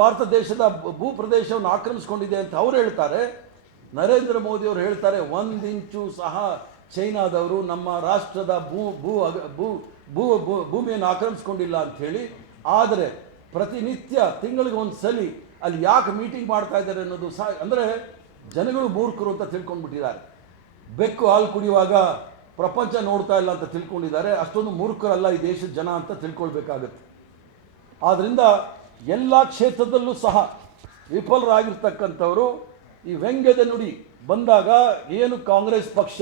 ಭಾರತ ದೇಶದ ಭೂಪ್ರದೇಶವನ್ನು ಆಕ್ರಮಿಸಿಕೊಂಡಿದೆ ಅಂತ ಅವ್ರು ಹೇಳ್ತಾರೆ. ನರೇಂದ್ರ ಮೋದಿ ಅವರು ಹೇಳ್ತಾರೆ 1 ಇಂಚು ಸಹ ಚೈನಾದವರು ನಮ್ಮ ರಾಷ್ಟ್ರದ ಭೂಮಿಯನ್ನು ಆಕ್ರಮಿಸ್ಕೊಂಡಿಲ್ಲ ಅಂತ ಹೇಳಿ. ಆದರೆ ಪ್ರತಿನಿತ್ಯ ತಿಂಗಳಿಗೆ ಒಂದು ಸಲ ಅಲ್ಲಿ ಯಾಕೆ ಮೀಟಿಂಗ್ ಮಾಡ್ತಾ ಇದ್ದಾರೆ ಅನ್ನೋದು ಸಹ ಅಂದರೆ ಜನಗಳು ಮೂರ್ಖರು ಅಂತ ತಿಳ್ಕೊಂಡ್ಬಿಟ್ಟಿದ್ದಾರೆ. ಬೆಕ್ಕು ಹಾಲು ಕುಡಿಯುವಾಗ ಪ್ರಪಂಚ ನೋಡ್ತಾ ಇಲ್ಲ ಅಂತ ತಿಳ್ಕೊಂಡಿದ್ದಾರೆ. ಅಷ್ಟೊಂದು ಮೂರ್ಖರಲ್ಲ ಈ ದೇಶದ ಜನ ಅಂತ ತಿಳ್ಕೊಳ್ಬೇಕಾಗತ್ತೆ. ಆದ್ದರಿಂದ ಎಲ್ಲ ಕ್ಷೇತ್ರದಲ್ಲೂ ಸಹ ವಿಫಲರಾಗಿರ್ತಕ್ಕಂಥವರು ಈ ವ್ಯಂಗ್ಯದ ನುಡಿ ಬಂದಾಗ ಏನು ಕಾಂಗ್ರೆಸ್ ಪಕ್ಷ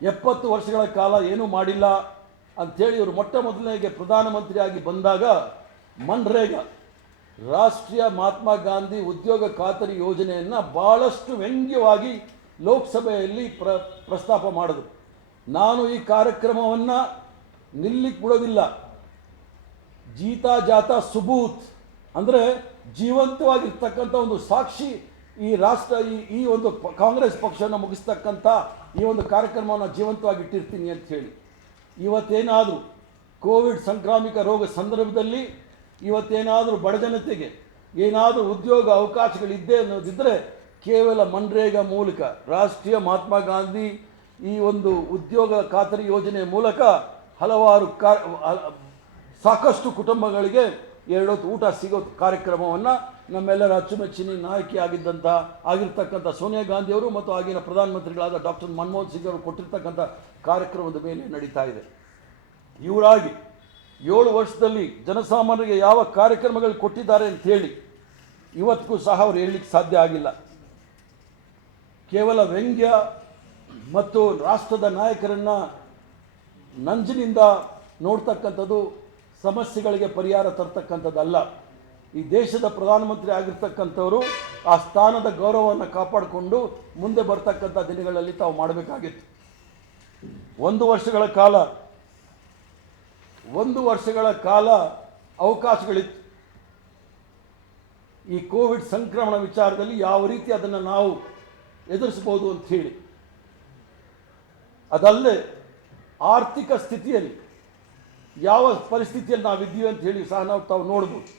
70 ವರ್ಷಗಳ ಕಾಲ ಏನೂ ಮಾಡಿಲ್ಲ ಅಂಥೇಳಿ ಇವರು ಮೊಟ್ಟ ಮೊದಲನೆಗೆ ಪ್ರಧಾನಮಂತ್ರಿಯಾಗಿ ಬಂದಾಗ ಮನ್ರೇಗಾ ರಾಷ್ಟ್ರೀಯ ಮಹಾತ್ಮ ಗಾಂಧಿ ಉದ್ಯೋಗ ಖಾತರಿ ಯೋಜನೆಯನ್ನು ಭಾಳಷ್ಟು ವ್ಯಂಗ್ಯವಾಗಿ ಲೋಕಸಭೆಯಲ್ಲಿ ಪ್ರಸ್ತಾಪ ಮಾಡಿದ್ರು. ನಾನು ಈ ಕಾರ್ಯಕ್ರಮವನ್ನು ನಿಲ್ಲಿಕ್ಕೆ ಬಿಡೋದಿಲ್ಲ, ಜೀತಾ ಜಾತಾ ಸುಬೂತ್ ಅಂದರೆ ಜೀವಂತವಾಗಿರ್ತಕ್ಕಂಥ ಒಂದು ಸಾಕ್ಷಿ ಈ ರಾಷ್ಟ್ರ ಈ ಒಂದು ಕಾಂಗ್ರೆಸ್ ಪಕ್ಷವನ್ನು ಮುಗಿಸ್ತಕ್ಕಂಥ ಈ ಒಂದು ಕಾರ್ಯಕ್ರಮವನ್ನು ಜೀವಂತವಾಗಿ ಇಟ್ಟಿರ್ತೀನಿ ಅಂತ ಹೇಳಿ. ಇವತ್ತೇನಾದರೂ ಕೋವಿಡ್ ಸಾಂಕ್ರಾಮಿಕ ರೋಗ ಸಂದರ್ಭದಲ್ಲಿ ಇವತ್ತೇನಾದರೂ ಬಡ ಜನತೆಗೆ ಏನಾದರೂ ಉದ್ಯೋಗ ಅವಕಾಶಗಳಿದ್ದೆ ಅನ್ನೋದಿದ್ದರೆ ಕೇವಲ ಮನ್ರೇಗಾ ಮೂಲಕ ರಾಷ್ಟ್ರೀಯ ಮಹಾತ್ಮ ಗಾಂಧಿ ಈ ಒಂದು ಉದ್ಯೋಗ ಖಾತರಿ ಯೋಜನೆ ಮೂಲಕ ಹಲವಾರು ಸಾಕಷ್ಟು ಕುಟುಂಬಗಳಿಗೆ 2 ಹೊತ್ತು ಊಟ ಸಿಗೋ ಕಾರ್ಯಕ್ರಮವನ್ನು ನಮ್ಮೆಲ್ಲರ ಅಚ್ಚುಮೆಚ್ಚಿನ ನಾಯಕಿ ಆಗಿರ್ತಕ್ಕಂಥ ಸೋನಿಯಾ ಗಾಂಧಿಯವರು ಮತ್ತು ಆಗಿನ ಪ್ರಧಾನಮಂತ್ರಿಗಳಾದ ಡಾಕ್ಟರ್ ಮನಮೋಹನ್ ಸಿಂಗ್ ಅವರು ಕೊಟ್ಟಿರ್ತಕ್ಕಂಥ ಕಾರ್ಯಕ್ರಮದ ಮೇಲೆ ನಡೀತಾ ಇದೆ. ಇವರಾಗಿ 7 ವರ್ಷದಲ್ಲಿ ಜನಸಾಮಾನ್ಯರಿಗೆ ಯಾವ ಕಾರ್ಯಕ್ರಮಗಳು ಕೊಟ್ಟಿದ್ದಾರೆ ಅಂತ ಹೇಳಿ ಇವತ್ತಿಗೂ ಸಹ ಅವರು ಹೇಳಲಿಕ್ಕೆ ಸಾಧ್ಯ ಆಗಿಲ್ಲ. ಕೇವಲ ವ್ಯಂಗ್ಯ ಮತ್ತು ರಾಷ್ಟ್ರದ ನಾಯಕರನ್ನು ನಂಜಿನಿಂದ ನೋಡ್ತಕ್ಕಂಥದ್ದು ಸಮಸ್ಯೆಗಳಿಗೆ ಪರಿಹಾರ ತರ್ತಕ್ಕಂಥದ್ದಲ್ಲ. ಈ ದೇಶದ ಪ್ರಧಾನಮಂತ್ರಿ ಆಗಿರ್ತಕ್ಕಂಥವರು ಆ ಸ್ಥಾನದ ಗೌರವವನ್ನು ಕಾಪಾಡಿಕೊಂಡು ಮುಂದೆ ಬರ್ತಕ್ಕಂಥ ದಿನಗಳಲ್ಲಿ ತಾವು ಮಾಡಬೇಕಾಗಿತ್ತು. 1 ವರ್ಷಗಳ ಕಾಲ ಅವಕಾಶಗಳಿತ್ತು. ಈ ಕೋವಿಡ್ ಸಂಕ್ರಮಣ ವಿಚಾರದಲ್ಲಿ ಯಾವ ರೀತಿ ಅದನ್ನು ನಾವು ಎದುರಿಸ್ಬೋದು ಅಂತ ಹೇಳಿ. ಅದಲ್ಲದೆ ಆರ್ಥಿಕ ಸ್ಥಿತಿಯಲ್ಲಿ ಯಾವ ಪರಿಸ್ಥಿತಿಯಲ್ಲಿ ನಾವಿದ್ದೀವಿ ಅಂತ ಹೇಳಿ ಸಹ ತಾವು ನೋಡ್ಬೋದು.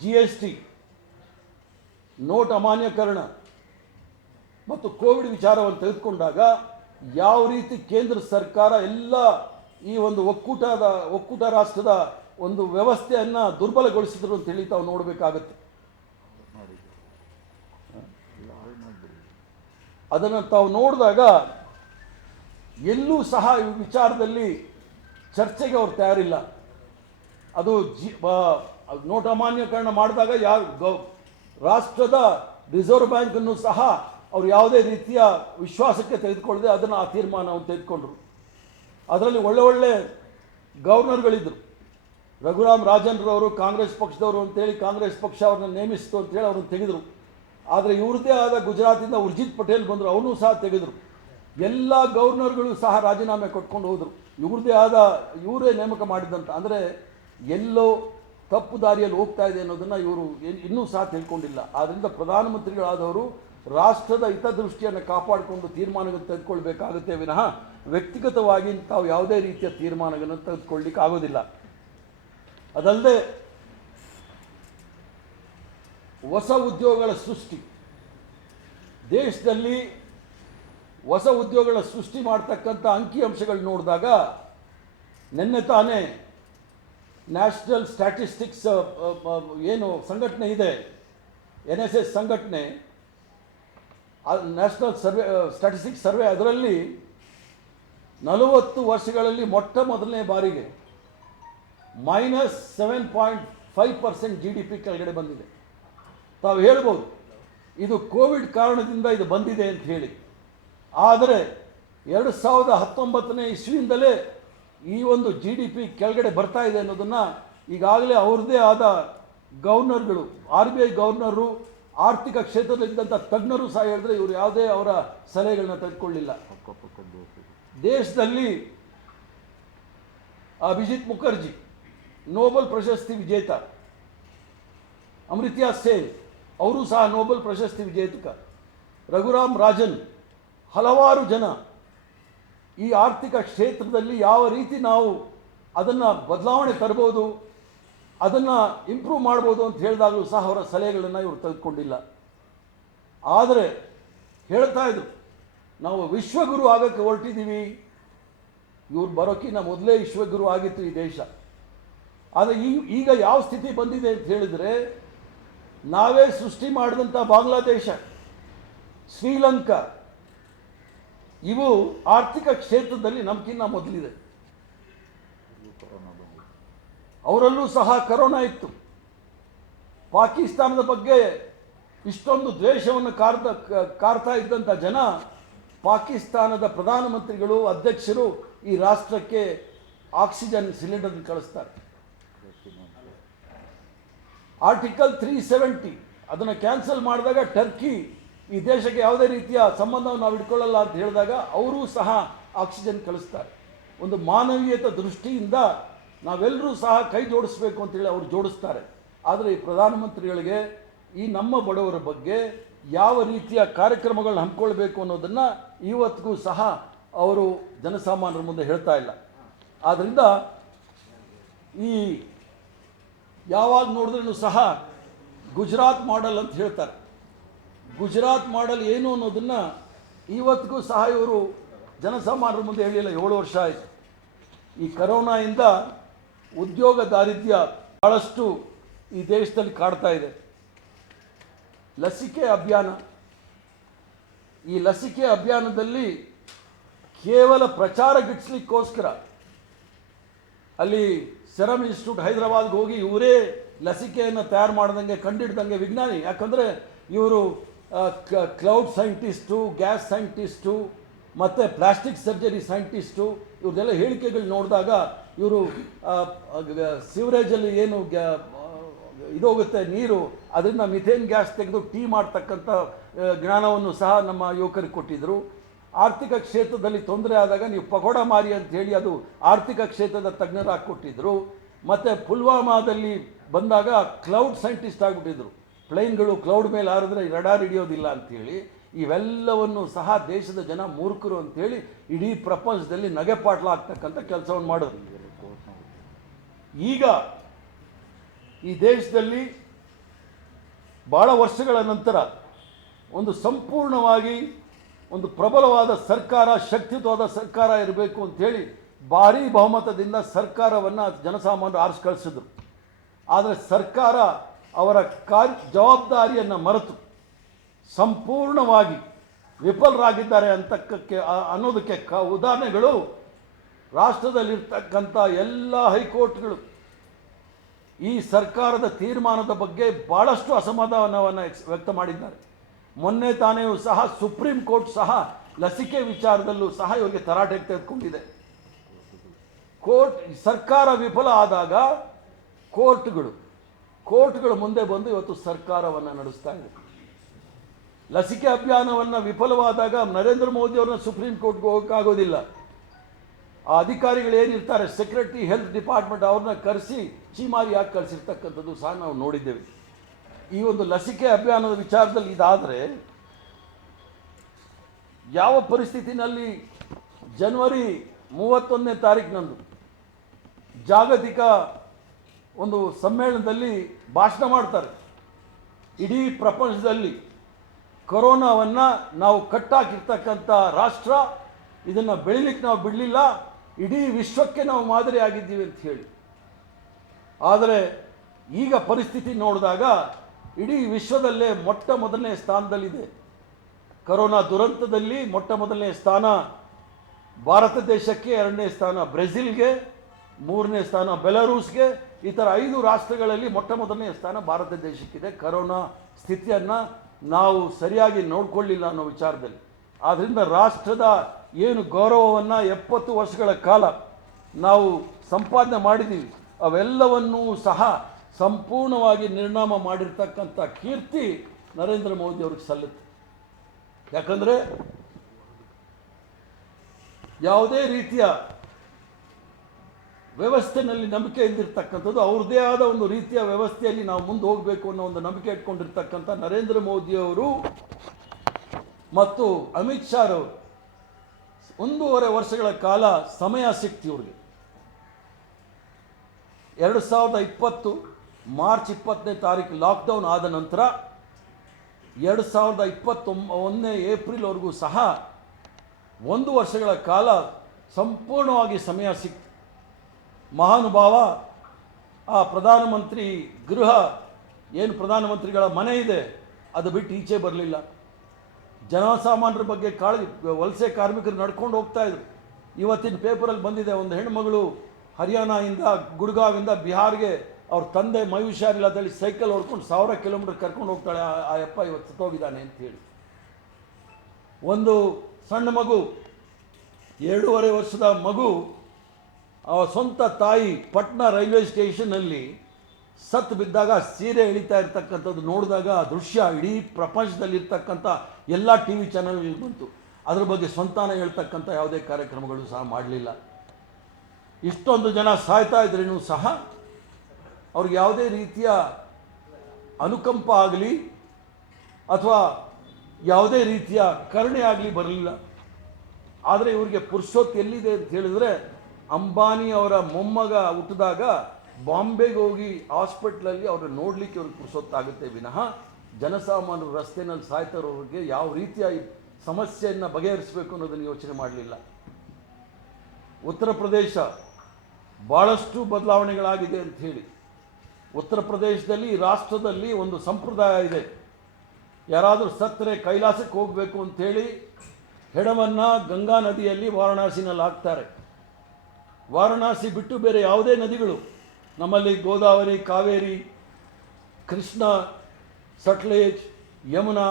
GST, ನೋಟ್ ಅಮಾನ್ಯೀಕರಣ ಮತ್ತು ಕೋವಿಡ್ ವಿಚಾರವನ್ನು ತೆಗೆದುಕೊಂಡಾಗ ಯಾವ ರೀತಿ ಕೇಂದ್ರ ಸರ್ಕಾರ ಎಲ್ಲ ಈ ಒಂದು ಒಕ್ಕೂಟ ರಾಷ್ಟ್ರದ ಒಂದು ವ್ಯವಸ್ಥೆಯನ್ನು ದುರ್ಬಲಗೊಳಿಸಿದ್ರು ಅಂತ ಹೇಳಿ ತಾವು ನೋಡಬೇಕಾಗತ್ತೆ. ಅದನ್ನು ತಾವು ನೋಡಿದಾಗ ಎಲ್ಲೂ ಸಹ ಈ ವಿಚಾರದಲ್ಲಿ ಚರ್ಚೆಗೆ ಅವ್ರು ತಯಾರಿಲ್ಲ. ಅದು ನೋಟ್ ಅಮಾನ್ಯೀಕರಣ ಮಾಡಿದಾಗ ರಾಷ್ಟ್ರದ ರಿಸರ್ವ್ ಬ್ಯಾಂಕನ್ನು ಸಹ ಅವರು ಯಾವುದೇ ರೀತಿಯ ವಿಶ್ವಾಸಕ್ಕೆ ತೆಗೆದುಕೊಳ್ಳದೆ ಅದನ್ನು ಆ ತೀರ್ಮಾನವನ್ನು ತೆಗೆದುಕೊಂಡ್ರು. ಅದರಲ್ಲಿ ಒಳ್ಳೆ ಗವರ್ನರ್ಗಳಿದ್ದರು. ರಘುರಾಮ್ ರಾಜನ್ರವರು ಕಾಂಗ್ರೆಸ್ ಪಕ್ಷದವರು ಅಂತೇಳಿ ಕಾಂಗ್ರೆಸ್ ಪಕ್ಷ ಅವ್ರನ್ನ ನೇಮಿಸಿತು ಅಂತೇಳಿ ಅವ್ರನ್ನ ತೆಗೆದರು. ಆದರೆ ಇವ್ರದ್ದೇ ಆದ ಗುಜರಾತಿಂದ ಉರ್ಜಿತ್ ಪಟೇಲ್ ಬಂದರು, ಅವನು ಸಹ ತೆಗೆದರು. ಎಲ್ಲ ಗವರ್ನರ್ಗಳು ಸಹ ರಾಜೀನಾಮೆ ಕೊಟ್ಕೊಂಡು ಹೋದರು. ಇವರೇ ನೇಮಕ ಮಾಡಿದಂತ. ಅಂದರೆ ಎಲ್ಲೋ ತಪ್ಪು ದಾರಿಯಲ್ಲಿ ಹೋಗ್ತಾ ಇದೆ ಅನ್ನೋದನ್ನು ಇವರು ಇನ್ನೂ ಸಹ ತಿಳ್ಕೊಂಡಿಲ್ಲ. ಆದ್ದರಿಂದ ಪ್ರಧಾನಮಂತ್ರಿಗಳಾದವರು ರಾಷ್ಟ್ರದ ಹಿತದೃಷ್ಟಿಯನ್ನು ಕಾಪಾಡಿಕೊಂಡು ತೀರ್ಮಾನಗಳನ್ನು ತೆಗೆದುಕೊಳ್ಬೇಕಾಗುತ್ತೆ ವಿನಃ ವ್ಯಕ್ತಿಗತವಾಗಿ ತಾವು ಯಾವುದೇ ರೀತಿಯ ತೀರ್ಮಾನಗಳನ್ನು ತೆಗೆದುಕೊಳ್ಳಿಕ್ಕೆ ಆಗೋದಿಲ್ಲ. ಅದಲ್ಲದೆ ಹೊಸ ಉದ್ಯೋಗಗಳ ಸೃಷ್ಟಿ, ದೇಶದಲ್ಲಿ ಹೊಸ ಉದ್ಯೋಗಗಳ ಸೃಷ್ಟಿ ಮಾಡ್ತಕ್ಕಂಥ ಅಂಕಿಅಂಶಗಳು ನೋಡಿದಾಗ ನಿನ್ನೆ ತಾನೇ ನ್ಯಾಷನಲ್ ಸ್ಟ್ಯಾಟಿಸ್ಟಿಕ್ಸ್ ಏನು ಸಂಘಟನೆ ಇದೆ, NSS ಸಂಘಟನೆ, ನ್ಯಾಷನಲ್ ಸ್ಟ್ಯಾಟಿಸ್ಟಿಕ್ಸ್ ಸರ್ವೆ, ಅದರಲ್ಲಿ 40 ವರ್ಷಗಳಲ್ಲಿ ಮೊಟ್ಟ ಮೊದಲನೇ ಬಾರಿಗೆ -7.5% GDP ಕೆಳಗಡೆ ಬಂದಿದೆ. ತಾವು ಹೇಳ್ಬೋದು ಇದು ಕೋವಿಡ್ ಕಾರಣದಿಂದ ಇದು ಬಂದಿದೆ ಅಂತ ಹೇಳಿ. ಆದರೆ 2019ನೇ ಇಸ್ವಿಯಿಂದಲೇ ಈ ಒಂದು GDP ಕೆಳಗಡೆ ಬರ್ತಾ ಇದೆ ಅನ್ನೋದನ್ನು ಈಗಾಗಲೇ ಅವ್ರದ್ದೇ ಆದ ಗವರ್ನರ್ಗಳು, RBI ಗವರ್ನರು, ಆರ್ಥಿಕ ಕ್ಷೇತ್ರದಲ್ಲಿದ್ದಂಥ ತಜ್ಞರು ಸಹ ಹೇಳಿದ್ರೆ ಇವರು ಯಾವುದೇ ಅವರ ಸಲಹೆಗಳನ್ನ ತೆಗೆದುಕೊಳ್ಳಿಲ್ಲ. ದೇಶದಲ್ಲಿ ಅಭಿಜಿತ್ ಮುಖರ್ಜಿ ನೋಬೆಲ್ ಪ್ರಶಸ್ತಿ ವಿಜೇತ, ಅಮೃತ್ಯಾ ಸೇನ್ ಅವರು ಸಹ ನೋಬೆಲ್ ಪ್ರಶಸ್ತಿ ವಿಜೇತಕ, ರಘುರಾಮ್ ರಾಜನ್, ಹಲವಾರು ಜನ ಈ ಆರ್ಥಿಕ ಕ್ಷೇತ್ರದಲ್ಲಿ ಯಾವ ರೀತಿ ನಾವು ಅದನ್ನು ಬದಲಾವಣೆ ತರ್ಬೋದು, ಅದನ್ನು ಇಂಪ್ರೂವ್ ಮಾಡ್ಬೋದು ಅಂತ ಹೇಳಿದಾಗಲೂ ಸಹ ಅವರ ಸಲಹೆಗಳನ್ನು ಇವರು ತೆಗೆದುಕೊಂಡಿಲ್ಲ. ಆದರೆ ಹೇಳ್ತಾ ಇದ್ರು ನಾವು ವಿಶ್ವಗುರು ಆಗೋಕ್ಕೆ ಹೊರಟಿದ್ದೀವಿ. ಇವ್ರು ಬರೋಕ್ಕಿಂತ ಮೊದಲೇ ವಿಶ್ವಗುರು ಆಗಿತ್ತು ಈ ದೇಶ. ಆದರೆ ಈಗ ಯಾವ ಸ್ಥಿತಿ ಬಂದಿದೆ ಅಂತ ಹೇಳಿದರೆ, ನಾವೇ ಸೃಷ್ಟಿ ಮಾಡಿದಂಥ ಬಾಂಗ್ಲಾದೇಶ, ಶ್ರೀಲಂಕಾ ಇವು ಆರ್ಥಿಕ ಕ್ಷೇತ್ರದಲ್ಲಿ ನಮಗಿನ್ನ ಮೊದಲಿದೆ. ಅವರಲ್ಲೂ ಸಹ ಕರೋನಾ ಇತ್ತು. ಪಾಕಿಸ್ತಾನದ ಬಗ್ಗೆ ಇಷ್ಟೊಂದು ದ್ವೇಷವನ್ನು ಕಾರ್ತಾ ಇದ್ದಂಥ ಜನ, ಪಾಕಿಸ್ತಾನದ ಪ್ರಧಾನಮಂತ್ರಿಗಳು, ಅಧ್ಯಕ್ಷರು ಈ ರಾಷ್ಟ್ರಕ್ಕೆ ಆಕ್ಸಿಜನ್ ಸಿಲಿಂಡರ್ ಕಳಿಸ್ತಾರೆ. ಆರ್ಟಿಕಲ್ 370 ಅದನ್ನು ಕ್ಯಾನ್ಸಲ್ ಮಾಡಿದಾಗ ಟರ್ಕಿ ಈ ದೇಶಕ್ಕೆ ಯಾವುದೇ ರೀತಿಯ ಸಂಬಂಧವನ್ನು ನಾವು ಇಟ್ಕೊಳ್ಳಲ್ಲ ಅಂತ ಹೇಳಿದಾಗ ಅವರೂ ಸಹ ಆಕ್ಸಿಜನ್ ಕಳಿಸ್ತಾರೆ. ಒಂದು ಮಾನವೀಯತೆ ದೃಷ್ಟಿಯಿಂದ ನಾವೆಲ್ಲರೂ ಸಹ ಕೈ ಜೋಡಿಸ್ಬೇಕು ಅಂತೇಳಿ ಅವರು ಜೋಡಿಸ್ತಾರೆ. ಆದರೆ ಈ ಪ್ರಧಾನಮಂತ್ರಿಗಳಿಗೆ ಈ ನಮ್ಮ ಬಡವರ ಬಗ್ಗೆ ಯಾವ ರೀತಿಯ ಕಾರ್ಯಕ್ರಮಗಳನ್ನ ಹಮ್ಮಿಕೊಳ್ಬೇಕು ಅನ್ನೋದನ್ನು ಇವತ್ತಿಗೂ ಸಹ ಅವರು ಜನಸಾಮಾನ್ಯರ ಮುಂದೆ ಹೇಳ್ತಾ ಇಲ್ಲ. ಆದ್ದರಿಂದ ಈ ಯಾವಾಗ ನೋಡಿದ್ರೂ ಸಹ ಗುಜರಾತ್ ಮಾಡೆಲ್ ಅಂತ ಹೇಳ್ತಾರೆ. ಗುಜರಾತ್ ಮಾಡೆಲ್ ಏನು ಅನ್ನೋದನ್ನು ಇವತ್ತಿಗೂ ಸಹ ಇವರು ಜನಸಾಮಾನ್ಯರ ಮುಂದೆ ಹೇಳಿಲ್ಲ. 7 ವರ್ಷ ಆಯಿತು. ಈ ಕರೋನಾಯಿಂದ ಉದ್ಯೋಗ ದಾರಿದ್ರ್ಯ ಭಾಳಷ್ಟು ಈ ದೇಶದಲ್ಲಿ ಕಾಡ್ತಾ ಇದೆ. ಲಸಿಕೆ ಅಭಿಯಾನ, ಈ ಲಸಿಕೆ ಅಭಿಯಾನದಲ್ಲಿ ಕೇವಲ ಪ್ರಚಾರ ಗಿಟ್ಟಿಸ್ಲಿಕ್ಕೋಸ್ಕರ ಅಲ್ಲಿ ಸೆರಮ್ ಇನ್ಸ್ಟಿಟ್ಯೂಟ್ ಹೈದರಾಬಾದ್ಗೆ ಹೋಗಿ ಇವರೇ ಲಸಿಕೆಯನ್ನು ತಯಾರು ಮಾಡ್ದಂಗೆ ಕಂಡಿಡ್ದಂಗೆ ವಿಜ್ಞಾನಿ, ಯಾಕಂದರೆ ಇವರು ಕ್ಲೌಡ್ ಸೈಂಟಿಸ್ಟು, ಗ್ಯಾಸ್ ಸೈಂಟಿಸ್ಟು ಮತ್ತು ಪ್ಲಾಸ್ಟಿಕ್ ಸರ್ಜರಿ ಸೈಂಟಿಸ್ಟು, ಇವ್ರದ್ದೆಲ್ಲ ಹೇಳಿಕೆಗಳು ನೋಡಿದಾಗ ಇವರು ಸಿವರೇಜಲ್ಲಿ ಏನು ಇದೋಗುತ್ತೆ ನೀರು, ಅದನ್ನು ಮಿಥೇನ್ ಗ್ಯಾಸ್ ತೆಗೆದು ಟೀ ಮಾಡ್ತಕ್ಕಂಥ ಜ್ಞಾನವನ್ನು ಸಹ ನಮ್ಮ ಯುವಕರಿಗೆ ಕೊಟ್ಟಿದ್ದರು. ಆರ್ಥಿಕ ಕ್ಷೇತ್ರದಲ್ಲಿ ತೊಂದರೆ ಆದಾಗ ನೀವು ಪಕೋಡ ಮಾರಿ ಅಂತ ಹೇಳಿ ಅದು ಆರ್ಥಿಕ ಕ್ಷೇತ್ರದ ತಜ್ಞರಾಗಿ ಕೊಟ್ಟಿದ್ದರು. ಮತ್ತು ಪುಲ್ವಾಮಾದಲ್ಲಿ ಬಂದಾಗ ಕ್ಲೌಡ್ ಸೈಂಟಿಸ್ಟ್ ಆಗಿಬಿಟ್ಟಿದ್ರು. ಪ್ಲೈನ್ಗಳು ಕ್ಲೌಡ್ ಮೇಲೆ ಹಾರಿದ್ರೆ ರಡಾರ್ ಹಿಡಿಯೋದಿಲ್ಲ ಅಂಥೇಳಿ. ಇವೆಲ್ಲವನ್ನು ಸಹ ದೇಶದ ಜನ ಮೂರ್ಖರು ಅಂಥೇಳಿ ಇಡೀ ಪ್ರಪಂಚದಲ್ಲಿ ನಗೆಪಾಟ್ಲಾಗ್ತಕ್ಕಂಥ ಕೆಲಸವನ್ನು ಮಾಡೋದು. ಈಗ ಈ ದೇಶದಲ್ಲಿ ಭಾಳ ವರ್ಷಗಳ ನಂತರ ಒಂದು ಸಂಪೂರ್ಣವಾಗಿ ಒಂದು ಪ್ರಬಲವಾದ ಸರ್ಕಾರ, ಶಕ್ತಿಯುತವಾದ ಸರ್ಕಾರ ಇರಬೇಕು ಅಂಥೇಳಿ ಭಾರೀ ಬಹುಮತದಿಂದ ಸರ್ಕಾರವನ್ನು ಜನಸಾಮಾನ್ಯರು ಆರಿಸಿ ಕಳಿಸಿದ್ರು. ಆದರೆ ಸರ್ಕಾರ ಅವರ ಜವಾಬ್ದಾರಿಯನ್ನು ಮರೆತು ಸಂಪೂರ್ಣವಾಗಿ ವಿಫಲರಾಗಿದ್ದಾರೆ ಅನ್ನೋದಕ್ಕೆ ಉದಾಹರಣೆಗಳು ರಾಷ್ಟ್ರದಲ್ಲಿರ್ತಕ್ಕಂಥ ಎಲ್ಲ ಹೈಕೋರ್ಟ್ಗಳು ಈ ಸರ್ಕಾರದ ತೀರ್ಮಾನದ ಬಗ್ಗೆ ಭಾಳಷ್ಟು ಅಸಮಾಧಾನವನ್ನು ವ್ಯಕ್ತ ಮಾಡಿದ್ದಾರೆ. ಮೊನ್ನೆ ತಾನೆಯೂ ಸಹ ಸುಪ್ರೀಂ ಕೋರ್ಟ್ ಸಹ ಲಸಿಕೆ ವಿಚಾರದಲ್ಲೂ ಸಹ ಇವರಿಗೆ ತರಾಟೆಗೆ ತೆಗೆದುಕೊಂಡಿದೆ. ಸರ್ಕಾರ ವಿಫಲ ಆದಾಗ ಕೋರ್ಟ್ಗಳು ಮುಂದೆ ಬಂದು ಇವತ್ತು ಸರ್ಕಾರವನ್ನು ನಡೆಸ್ತಾ ಇದೆ. ಲಸಿಕೆ ಅಭಿಯಾನವನ್ನು ವಿಫಲವಾದಾಗ ನರೇಂದ್ರ ಮೋದಿ ಅವ್ರನ್ನ ಸುಪ್ರೀಂ ಕೋರ್ಟ್ಗೆ ಹೋಗೋಕ್ಕಾಗೋದಿಲ್ಲ. ಆ ಅಧಿಕಾರಿಗಳು ಏನಿರ್ತಾರೆ, ಸೆಕ್ರೆಟರಿ ಹೆಲ್ತ್ ಡಿಪಾರ್ಟ್ಮೆಂಟ್, ಅವ್ರನ್ನ ಕರೆಸಿ ಚೀಮಾರಿ ಹಾಕಿ ಕಳಿಸಿರ್ತಕ್ಕಂಥದ್ದು ಸಹ ನಾವು ನೋಡಿದ್ದೇವೆ. ಈ ಒಂದು ಲಸಿಕೆ ಅಭಿಯಾನದ ವಿಚಾರದಲ್ಲಿ ಇದಾದರೆ ಯಾವ ಪರಿಸ್ಥಿತಿನಲ್ಲಿ ಜನವರಿ 31ನೇ ತಾರೀಕಿನಂದು ಜಾಗತಿಕ ಒಂದು ಸಮ್ಮೇಳನದಲ್ಲಿ ಭಾಷಣ ಮಾಡ್ತಾರೆ. ಇಡೀ ಪ್ರಪಂಚದಲ್ಲಿ ಕೊರೋನಾವನ್ನು ನಾವು ಕಟ್ಟಾಕಿರ್ತಕ್ಕಂಥ ರಾಷ್ಟ್ರ, ಇದನ್ನು ಬೆಳಿಲಿಕ್ಕೆ ನಾವು ಬಿಡಲಿಲ್ಲ, ಇಡೀ ವಿಶ್ವಕ್ಕೆ ನಾವು ಮಾದರಿ ಆಗಿದ್ದೀವಿ ಅಂತ ಹೇಳಿ. ಆದರೆ ಈಗ ಪರಿಸ್ಥಿತಿ ನೋಡಿದಾಗ ಇಡೀ ವಿಶ್ವದಲ್ಲೇ ಮೊಟ್ಟ ಮೊದಲನೇ ಸ್ಥಾನದಲ್ಲಿದೆ. ಕೊರೋನಾ ದುರಂತದಲ್ಲಿ ಮೊಟ್ಟ ಮೊದಲನೇ ಸ್ಥಾನ ಭಾರತ ದೇಶಕ್ಕೆ, 2ನೇ ಸ್ಥಾನ ಬ್ರೆಜಿಲ್ಗೆ, 3ನೇ ಸ್ಥಾನ ಬೆಲಾರೂಸ್ಗೆ. ಈ ಥರ 5 ರಾಷ್ಟ್ರಗಳಲ್ಲಿ ಮೊಟ್ಟ ಮೊದಲನೇ ಸ್ಥಾನ ಭಾರತ ದೇಶಕ್ಕಿದೆ. ಕೊರೋನಾ ಸ್ಥಿತಿಯನ್ನು ನಾವು ಸರಿಯಾಗಿ ನೋಡಿಕೊಳ್ಳಿಲ್ಲ ಅನ್ನೋ ವಿಚಾರದಲ್ಲಿ. ಆದ್ದರಿಂದ ರಾಷ್ಟ್ರದ ಏನು ಗೌರವವನ್ನು 70 ವರ್ಷಗಳ ಕಾಲ ನಾವು ಸಂಪಾದನೆ ಮಾಡಿದ್ದೀವಿ, ಅವೆಲ್ಲವನ್ನೂ ಸಹ ಸಂಪೂರ್ಣವಾಗಿ ನಿರ್ನಾಮ ಮಾಡಿರ್ತಕ್ಕಂಥ ಕೀರ್ತಿ ನರೇಂದ್ರ ಮೋದಿ ಅವ್ರಿಗೆ ಸಲ್ಲುತ್ತೆ. ಯಾಕಂದರೆ ಯಾವುದೇ ರೀತಿಯ ವ್ಯವಸ್ಥೆಯಲ್ಲಿ ನಂಬಿಕೆ ಇದ್ದಿರ್ತಕ್ಕಂಥದ್ದು, ಅವ್ರದ್ದೇ ಆದ ಒಂದು ರೀತಿಯ ವ್ಯವಸ್ಥೆಯಲ್ಲಿ ನಾವು ಮುಂದೆ ಹೋಗಬೇಕು ಅನ್ನೋ ಒಂದು ನಂಬಿಕೆ ಇಟ್ಕೊಂಡಿರ್ತಕ್ಕಂಥ ನರೇಂದ್ರ ಮೋದಿಯವರು ಮತ್ತು ಅಮಿತ್ ಶಾ ಅವರು 1.5 ವರ್ಷಗಳ ಕಾಲ ಸಮಯ ಸಿಕ್ತು ಇವ್ರಿಗೆ. 2020 ಮಾರ್ಚ್ 20ನೇ ತಾರೀಕು ಲಾಕ್ಡೌನ್ ಆದ ನಂತರ 2021 ಏಪ್ರಿಲ್ವರೆಗೂ ಸಹ 1 ವರ್ಷಗಳ ಕಾಲ ಸಂಪೂರ್ಣವಾಗಿ ಸಮಯ ಸಿಕ್ತು. ಮಹಾನುಭಾವ ಆ ಪ್ರಧಾನಮಂತ್ರಿ ಗೃಹ ಏನು ಪ್ರಧಾನಮಂತ್ರಿಗಳ ಮನೆ ಇದೆ ಅದು ಬಿಟ್ಟು ಈಚೆ ಬರಲಿಲ್ಲ. ಜನಸಾಮಾನ್ಯರ ಬಗ್ಗೆ ಕಾಳಜಿ, ವಲಸೆ ಕಾರ್ಮಿಕರು ನಡ್ಕೊಂಡು ಹೋಗ್ತಾ ಇದ್ರು. ಇವತ್ತಿನ ಪೇಪರಲ್ಲಿ ಬಂದಿದೆ, ಒಂದು ಹೆಣ್ಮಗಳು ಹರಿಯಾಣದಿಂದ ಗುಡ್ಗಾವಿಂದ ಬಿಹಾರ್ಗೆ ಅವ್ರ ತಂದೆ ಮೈ ಹುಷಾರಿಲ್ಲ ಅಂತೇಳಿ ಸೈಕಲ್ ಹೊಡ್ಕೊಂಡು 1000 ಕಿಲೋಮೀಟರ್ ಕರ್ಕೊಂಡು ಹೋಗ್ತಾಳೆ. ಆ ಯಪ್ಪ ಇವತ್ತು ಸತ್ತೋಗಿದ್ದಾನೆ ಅಂತೇಳಿ. ಒಂದು ಸಣ್ಣ ಮಗು, 2.5 ವರ್ಷದ ಮಗು, ಆ ಸ್ವಂತ ತಾಯಿ ಪಟ್ನಾ ರೈಲ್ವೆ ಸ್ಟೇಷನ್ನಲ್ಲಿ ಸತ್ತು ಬಿದ್ದಾಗ ಸೀರೆ ಎಳಿತಾ ಇರ್ತಕ್ಕಂಥದ್ದು ನೋಡಿದಾಗ ಆ ದೃಶ್ಯ ಇಡೀ ಪ್ರಪಂಚದಲ್ಲಿರ್ತಕ್ಕಂಥ ಎಲ್ಲ ಟಿ ವಿ ಚಾನಲ್ಗಳಿಗೆ ಬಂತು. ಅದ್ರ ಬಗ್ಗೆ ಸ್ವಂತಾನ ಹೇಳ್ತಕ್ಕಂಥ ಯಾವುದೇ ಕಾರ್ಯಕ್ರಮಗಳು ಸಹ ಮಾಡಲಿಲ್ಲ. ಇಷ್ಟೊಂದು ಜನ ಸಾಯ್ತಾ ಇದ್ರೂ ಸಹ ಅವ್ರಿಗೆ ಯಾವುದೇ ರೀತಿಯ ಅನುಕಂಪ ಆಗಲಿ ಅಥವಾ ಯಾವುದೇ ರೀತಿಯ ಕರುಣೆ ಆಗಲಿ ಬರಲಿಲ್ಲ. ಆದರೆ ಇವರಿಗೆ ಪುರುಷೋತ್ ಎಲ್ಲಿದೆ ಅಂತ ಹೇಳಿದ್ರೆ, ಅಂಬಾನಿ ಅವರ ಮೊಮ್ಮಗ ಹುಟ್ಟಿದಾಗ ಬಾಂಬೆಗೆ ಹೋಗಿ ಹಾಸ್ಪಿಟ್ಲಲ್ಲಿ ಅವ್ರನ್ನ ನೋಡಲಿಕ್ಕೆ ಅವ್ರಿಗೆ ಪುರುಷೊತ್ತಾಗುತ್ತೆ ವಿನಃ ಜನಸಾಮಾನ್ಯರು ರಸ್ತೆಯಲ್ಲಿ ಸಾಯ್ತಾ ಇರೋರಿಗೆ ಯಾವ ರೀತಿಯ ಸಮಸ್ಯೆಯನ್ನು ಬಗೆಹರಿಸಬೇಕು ಅನ್ನೋದನ್ನು ಯೋಚನೆ ಮಾಡಲಿಲ್ಲ. ಉತ್ತರ ಪ್ರದೇಶ ಭಾಳಷ್ಟು ಬದಲಾವಣೆಗಳಾಗಿದೆ ಅಂತ ಹೇಳಿ. ಉತ್ತರ ಪ್ರದೇಶದಲ್ಲಿ ರಾಷ್ಟ್ರದಲ್ಲಿ ಒಂದು ಸಂಪ್ರದಾಯ ಇದೆ, ಯಾರಾದರೂ ಸತ್ತರೆ ಕೈಲಾಸಕ್ಕೆ ಹೋಗಬೇಕು ಅಂಥೇಳಿ ಹೆಣವನ್ನು ಗಂಗಾ ನದಿಯಲ್ಲಿ ವಾರಣಾಸಿನಲ್ಲಿ ಹಾಕ್ತಾರೆ. ವಾರಣಾಸಿ ಬಿಟ್ಟು ಬೇರೆ ಯಾವುದೇ ನದಿಗಳು, ನಮ್ಮಲ್ಲಿ ಗೋದಾವರಿ, ಕಾವೇರಿ, ಕೃಷ್ಣ, ಸಟ್ಲೇಜ್, ಯಮುನಾ,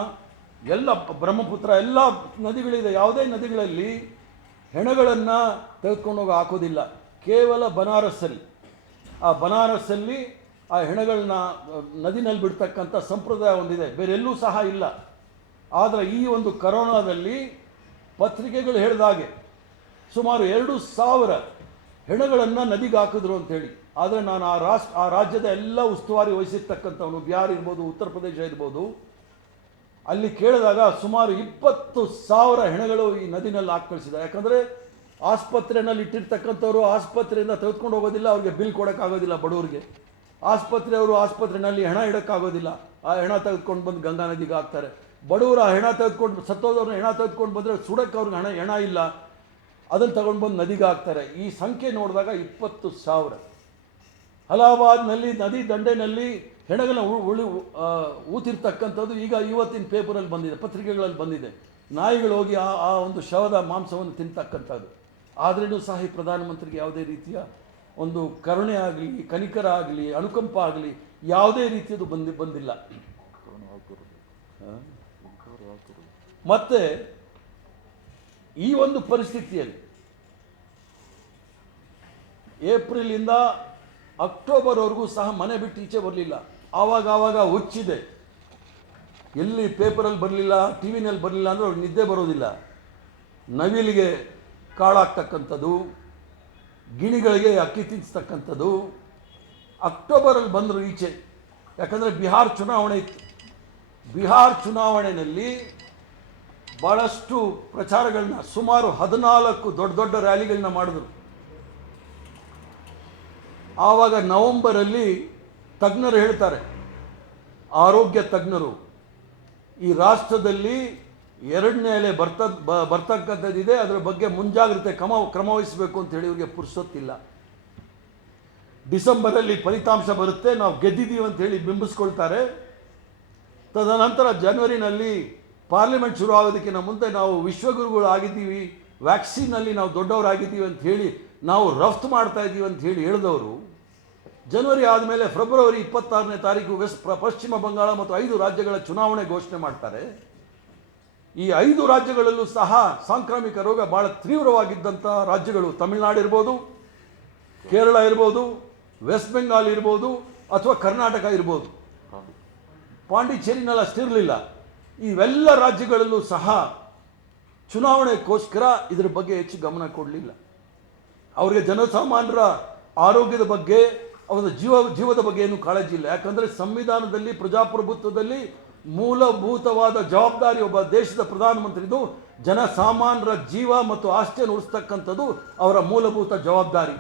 ಎಲ್ಲ ಬ್ರಹ್ಮಪುತ್ರ ಎಲ್ಲ ನದಿಗಳಿದೆ. ಯಾವುದೇ ನದಿಗಳಲ್ಲಿ ಹೆಣಗಳನ್ನು ತೆಗೆದುಕೊಂಡು ಹೋಗಿ ಹಾಕೋದಿಲ್ಲ. ಕೇವಲ ಬನಾರಸ್ಸಲ್ಲಿ, ಆ ಬನಾರಸ್ಸಲ್ಲಿ ಆ ಹೆಣಗಳನ್ನ ನದಿನಲ್ಲಿ ಬಿಡ್ತಕ್ಕಂಥ ಸಂಪ್ರದಾಯ ಒಂದಿದೆ, ಬೇರೆಲ್ಲೂ ಸಹ ಇಲ್ಲ. ಆದರೆ ಈ ಒಂದು ಕರೋನಾದಲ್ಲಿ ಪತ್ರಿಕೆಗಳು ಹೇಳಿದಾಗೆ ಸುಮಾರು 2000 ಹೆಣಗಳನ್ನು ನದಿಗೆ ಹಾಕಿದ್ರು ಅಂತೇಳಿ. ಆದರೆ ನಾನು ಆ ರಾಜ್ಯದ ಎಲ್ಲ ಉಸ್ತುವಾರಿ ವಹಿಸಿರ್ತಕ್ಕಂಥವನು, ಬಿಹಾರ್ ಇರ್ಬೋದು, ಉತ್ತರ ಪ್ರದೇಶ ಇರ್ಬೋದು, ಅಲ್ಲಿ ಕೇಳಿದಾಗ ಸುಮಾರು 20,000 ಹೆಣಗಳು ಈ ನದಿನಲ್ಲಿ ಹಾಕಿ ಕಳಿಸಿದ್ದಾರೆ. ಯಾಕಂದರೆ ಆಸ್ಪತ್ರೆಯಲ್ಲಿ ಇಟ್ಟಿರ್ತಕ್ಕಂಥವ್ರು ಆಸ್ಪತ್ರೆಯಿಂದ ತೆಗೆದುಕೊಂಡು ಹೋಗೋದಿಲ್ಲ, ಅವ್ರಿಗೆ ಬಿಲ್ ಕೊಡೋಕ್ಕಾಗೋದಿಲ್ಲ ಬಡವರಿಗೆ. ಆಸ್ಪತ್ರೆಯವರು ಆಸ್ಪತ್ರೆಯಲ್ಲಿ ಹೆಣ ಇಡೋಕ್ಕಾಗೋದಿಲ್ಲ, ಆ ಹೆಣ ತೆಗೆದುಕೊಂಡು ಬಂದು ಗಂಗಾ ನದಿಗೆ ಹಾಕ್ತಾರೆ. ಬಡವರು ಆ ಹೆಣ ತೆಗೆದುಕೊಂಡು, ಸತ್ತೋದವ್ರನ್ನ ಹೆಣ ತೆಗೆದುಕೊಂಡು ಬಂದರೆ ಸುಡಕ್ಕೆ ಅವ್ರಿಗೆ ಹೆಣ ಇಲ್ಲ, ಅದನ್ನು ತಗೊಂಡು ಬಂದು ನದಿಗೆ ಹಾಕ್ತಾರೆ. ಈ ಸಂಖ್ಯೆ ನೋಡಿದಾಗ 20,000. ಅಲಹಾಬಾದ್ನಲ್ಲಿ ನದಿ ದಂಡೆನಲ್ಲಿ ಹೆಣಗಳ ಊತಿರ್ತಕ್ಕಂಥದ್ದು ಈಗ ಇವತ್ತಿನ ಪೇಪರಲ್ಲಿ ಬಂದಿದೆ, ಪತ್ರಿಕೆಗಳಲ್ಲಿ ಬಂದಿದೆ. ನಾಯಿಗಳು ಹೋಗಿ ಆ ಒಂದು ಶವದ ಮಾಂಸವನ್ನು ತಿಂತಕ್ಕಂಥದ್ದು. ಆದ್ರೂ ಸಹ ಈ ಪ್ರಧಾನಮಂತ್ರಿಗೆ ಯಾವುದೇ ರೀತಿಯ ಒಂದು ಕರುಣೆ ಆಗಲಿ, ಕನಿಕರ ಆಗಲಿ, ಅನುಕಂಪ ಆಗಲಿ ಯಾವುದೇ ರೀತಿಯದು ಬಂದಿಲ್ಲ. ಮತ್ತೆ ಈ ಒಂದು ಪರಿಸ್ಥಿತಿಯಲ್ಲಿ ಏಪ್ರಿಲಿಂದ ಅಕ್ಟೋಬರ್ವರೆಗೂ ಸಹ ಮನೆ ಬಿಟ್ಟು ಈಚೆ ಬರಲಿಲ್ಲ. ಆವಾಗ ಹುಚ್ಚಿದೆ, ಎಲ್ಲಿ ಪೇಪರಲ್ಲಿ ಬರಲಿಲ್ಲ, ಟಿ ವಿನಲ್ಲಿ ಬರಲಿಲ್ಲ ಅಂದರೆ ಅವ್ರಿಗೆ ನಿದ್ದೆ ಬರೋದಿಲ್ಲ. ನವಿಲಿಗೆ ಕಾಳಾಗ್ತಕ್ಕಂಥದ್ದು, ಗಿಣಿಗಳಿಗೆ ಅಕ್ಕಿ ತಿನ್ನಿಸ್ತಕ್ಕಂಥದ್ದು. ಅಕ್ಟೋಬರಲ್ಲಿ ಬಂದರು ಈಚೆ, ಯಾಕಂದರೆ ಬಿಹಾರ್ ಚುನಾವಣೆ ಇತ್ತು. ಬಿಹಾರ್ ಚುನಾವಣೆಯಲ್ಲಿ ಭಾಳಷ್ಟು ಪ್ರಚಾರಗಳನ್ನ, ಸುಮಾರು 14 ದೊಡ್ಡ ರ್ಯಾಲಿಗಳನ್ನ ಮಾಡಿದ್ರು. ಆವಾಗ ನವೆಂಬರಲ್ಲಿ ತಜ್ಞರು ಹೇಳ್ತಾರೆ, ಆರೋಗ್ಯ ತಜ್ಞರು, ಈ ರಾಷ್ಟ್ರದಲ್ಲಿ 2ನೇ ಅಲೆ ಬರ್ತಕ್ಕಂಥದ್ದಿದೆ, ಅದರ ಬಗ್ಗೆ ಮುಂಜಾಗ್ರತೆ ಕ್ರಮ ವಹಿಸಬೇಕು ಅಂತ ಹೇಳಿ ಇವರಿಗೆ ಪುರ್ಸೊತ್ತಿಲ್ಲ. ಡಿಸೆಂಬರಲ್ಲಿ ಫಲಿತಾಂಶ ಬರುತ್ತೆ, ನಾವು ಗೆದ್ದಿದ್ದೀವಿ ಅಂತ ಹೇಳಿ ಬಿಂಬಿಸ್ಕೊಳ್ತಾರೆ. ತದನಂತರ ಜನವರಿನಲ್ಲಿ ಪಾರ್ಲಿಮೆಂಟ್ ಶುರು ಆಗೋದಕ್ಕಿಂತ ಮುಂದೆ ನಾವು ವಿಶ್ವಗುರುಗಳು ಆಗಿದ್ದೀವಿ, ವ್ಯಾಕ್ಸಿನಲ್ಲಿ ನಾವು ದೊಡ್ಡವರಾಗಿದ್ದೀವಿ ಅಂತ ಹೇಳಿ ನಾವು ರಫ್ತು ಮಾಡ್ತಾ ಇದ್ದೀವಿ ಅಂತ ಹೇಳಿ ಹೇಳಿದವರು, ಜನವರಿ ಆದಮೇಲೆ ಫೆಬ್ರವರಿ 26ನೇ ತಾರೀಕು ಪಶ್ಚಿಮ ಬಂಗಾಳ ಮತ್ತು 5 ರಾಜ್ಯಗಳ ಚುನಾವಣೆ ಘೋಷಣೆ ಮಾಡ್ತಾರೆ. ಈ 5 ರಾಜ್ಯಗಳಲ್ಲೂ ಸಹ ಸಾಂಕ್ರಾಮಿಕ ರೋಗ ಭಾಳ ತೀವ್ರವಾಗಿದ್ದಂಥ ರಾಜ್ಯಗಳು ತಮಿಳುನಾಡು ಇರ್ಬೋದು, ಕೇರಳ ಇರ್ಬೋದು, ವೆಸ್ಟ್ ಬೆಂಗಾಲ್ ಇರ್ಬೋದು, ಅಥವಾ ಕರ್ನಾಟಕ ಇರ್ಬೋದು. ಪಾಂಡಿಚೇರಿನಲ್ಲಿ ಅಷ್ಟಿರಲಿಲ್ಲ. ಇವೆಲ್ಲ ರಾಜ್ಯಗಳಲ್ಲೂ ಸಹ ಚುನಾವಣೆಗೋಸ್ಕರ ಇದರ ಬಗ್ಗೆ ಹೆಚ್ಚು ಗಮನ ಕೊಡಲಿಲ್ಲ. ಅವರಿಗೆ ಜನಸಾಮಾನ್ಯರ ಆರೋಗ್ಯದ ಬಗ್ಗೆ, ಅವರ ಜೀವದ ಬಗ್ಗೆ ಏನು ಕಾಳಜಿ ಇಲ್ಲ. ಯಾಕಂದರೆ ಸಂವಿಧಾನದಲ್ಲಿ, ಪ್ರಜಾಪ್ರಭುತ್ವದಲ್ಲಿ ಮೂಲಭೂತವಾದ ಜವಾಬ್ದಾರಿ ಒಬ್ಬ ದೇಶದ ಪ್ರಧಾನಮಂತ್ರಿದು ಜನಸಾಮಾನ್ಯರ ಜೀವ ಮತ್ತು ಆಸ್ತಿಯನ್ನು ಉಳಿಸ್ತಕ್ಕಂಥದ್ದು ಅವರ ಮೂಲಭೂತ ಜವಾಬ್ದಾರಿ.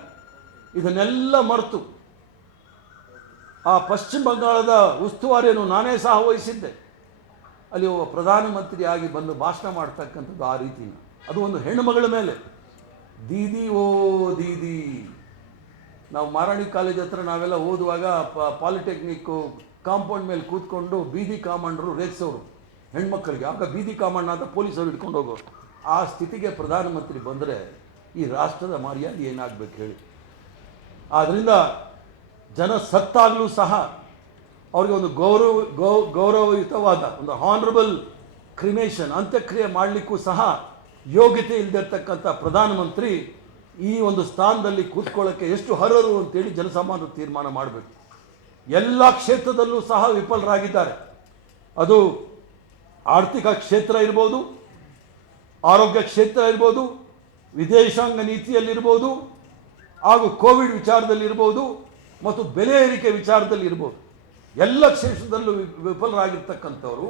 ಇದನ್ನೆಲ್ಲ ಮರೆತು ಆ ಪಶ್ಚಿಮ ಬಂಗಾಳದ ಉಸ್ತುವಾರಿಯನ್ನು ನಾನೇ ಸಹ ವಹಿಸಿದ್ದೆ. ಅಲ್ಲಿ ಒಬ್ಬ ಪ್ರಧಾನಮಂತ್ರಿಯಾಗಿ ಬಂದು ಭಾಷಣ ಮಾಡ್ತಕ್ಕಂಥದ್ದು ಆ ರೀತಿನ, ಅದು ಒಂದು ಹೆಣ್ಣುಮಗಳ ಮೇಲೆ. ದೀದಿ ಓ ದೀದಿ, ನಾವು ಮಾರಾಣಿ ಕಾಲೇಜ್ ಹತ್ರ ನಾವೆಲ್ಲ ಓದುವಾಗ ಪಾಲಿಟೆಕ್ನಿಕ್ಕು ಕಾಂಪೌಂಡ್ ಮೇಲೆ ಕೂತ್ಕೊಂಡು ಬೀದಿ ಕಾಮಂಡರು ರೇಗಿಸೋರು ಹೆಣ್ಮಕ್ಳಿಗೆ. ಆಗ ಬೀದಿ ಕಾಮಣ್ಣ ಅಂತ ಪೊಲೀಸರು ಹಿಡ್ಕೊಂಡು ಹೋಗೋರು. ಆ ಸ್ಥಿತಿಗೆ ಪ್ರಧಾನಮಂತ್ರಿ ಬಂದರೆ ಈ ರಾಷ್ಟ್ರದ ಮರ್ಯಾದೆ ಏನಾಗಬೇಕು ಹೇಳಿ. ಆದ್ದರಿಂದ ಜನ ಸತ್ತಾಗಲೂ ಸಹ ಅವ್ರಿಗೆ ಒಂದು ಗೌರವಯುತವಾದ ಒಂದು ಹಾನರಬಲ್ ಕ್ರಿಮೇಷನ್, ಅಂತ್ಯಕ್ರಿಯೆ ಮಾಡಲಿಕ್ಕೂ ಸಹ ಯೋಗ್ಯತೆ ಇಲ್ಲದಿರ್ತಕ್ಕಂಥ ಪ್ರಧಾನಮಂತ್ರಿ ಈ ಒಂದು ಸ್ಥಾನದಲ್ಲಿ ಕೂತ್ಕೊಳ್ಳೋಕ್ಕೆ ಎಷ್ಟು ಅರ್ಹರು ಅಂತೇಳಿ ಜನಸಾಮಾನ್ಯರು ತೀರ್ಮಾನ ಮಾಡಬೇಕು. ಎಲ್ಲ ಕ್ಷೇತ್ರದಲ್ಲೂ ಸಹ ವಿಫಲರಾಗಿದ್ದಾರೆ. ಅದು ಆರ್ಥಿಕ ಕ್ಷೇತ್ರ ಇರ್ಬೋದು, ಆರೋಗ್ಯ ಕ್ಷೇತ್ರ ಇರ್ಬೋದು, ವಿದೇಶಾಂಗ ನೀತಿಯಲ್ಲಿರ್ಬೋದು, ಹಾಗೂ ಕೋವಿಡ್ ವಿಚಾರದಲ್ಲಿರ್ಬೋದು, ಮತ್ತು ಬೆಲೆ ಏರಿಕೆ ವಿಚಾರದಲ್ಲಿರ್ಬೋದು. ಎಲ್ಲ ಕ್ಷೇತ್ರದಲ್ಲೂ ವಿಫಲರಾಗಿರ್ತಕ್ಕಂಥವರು.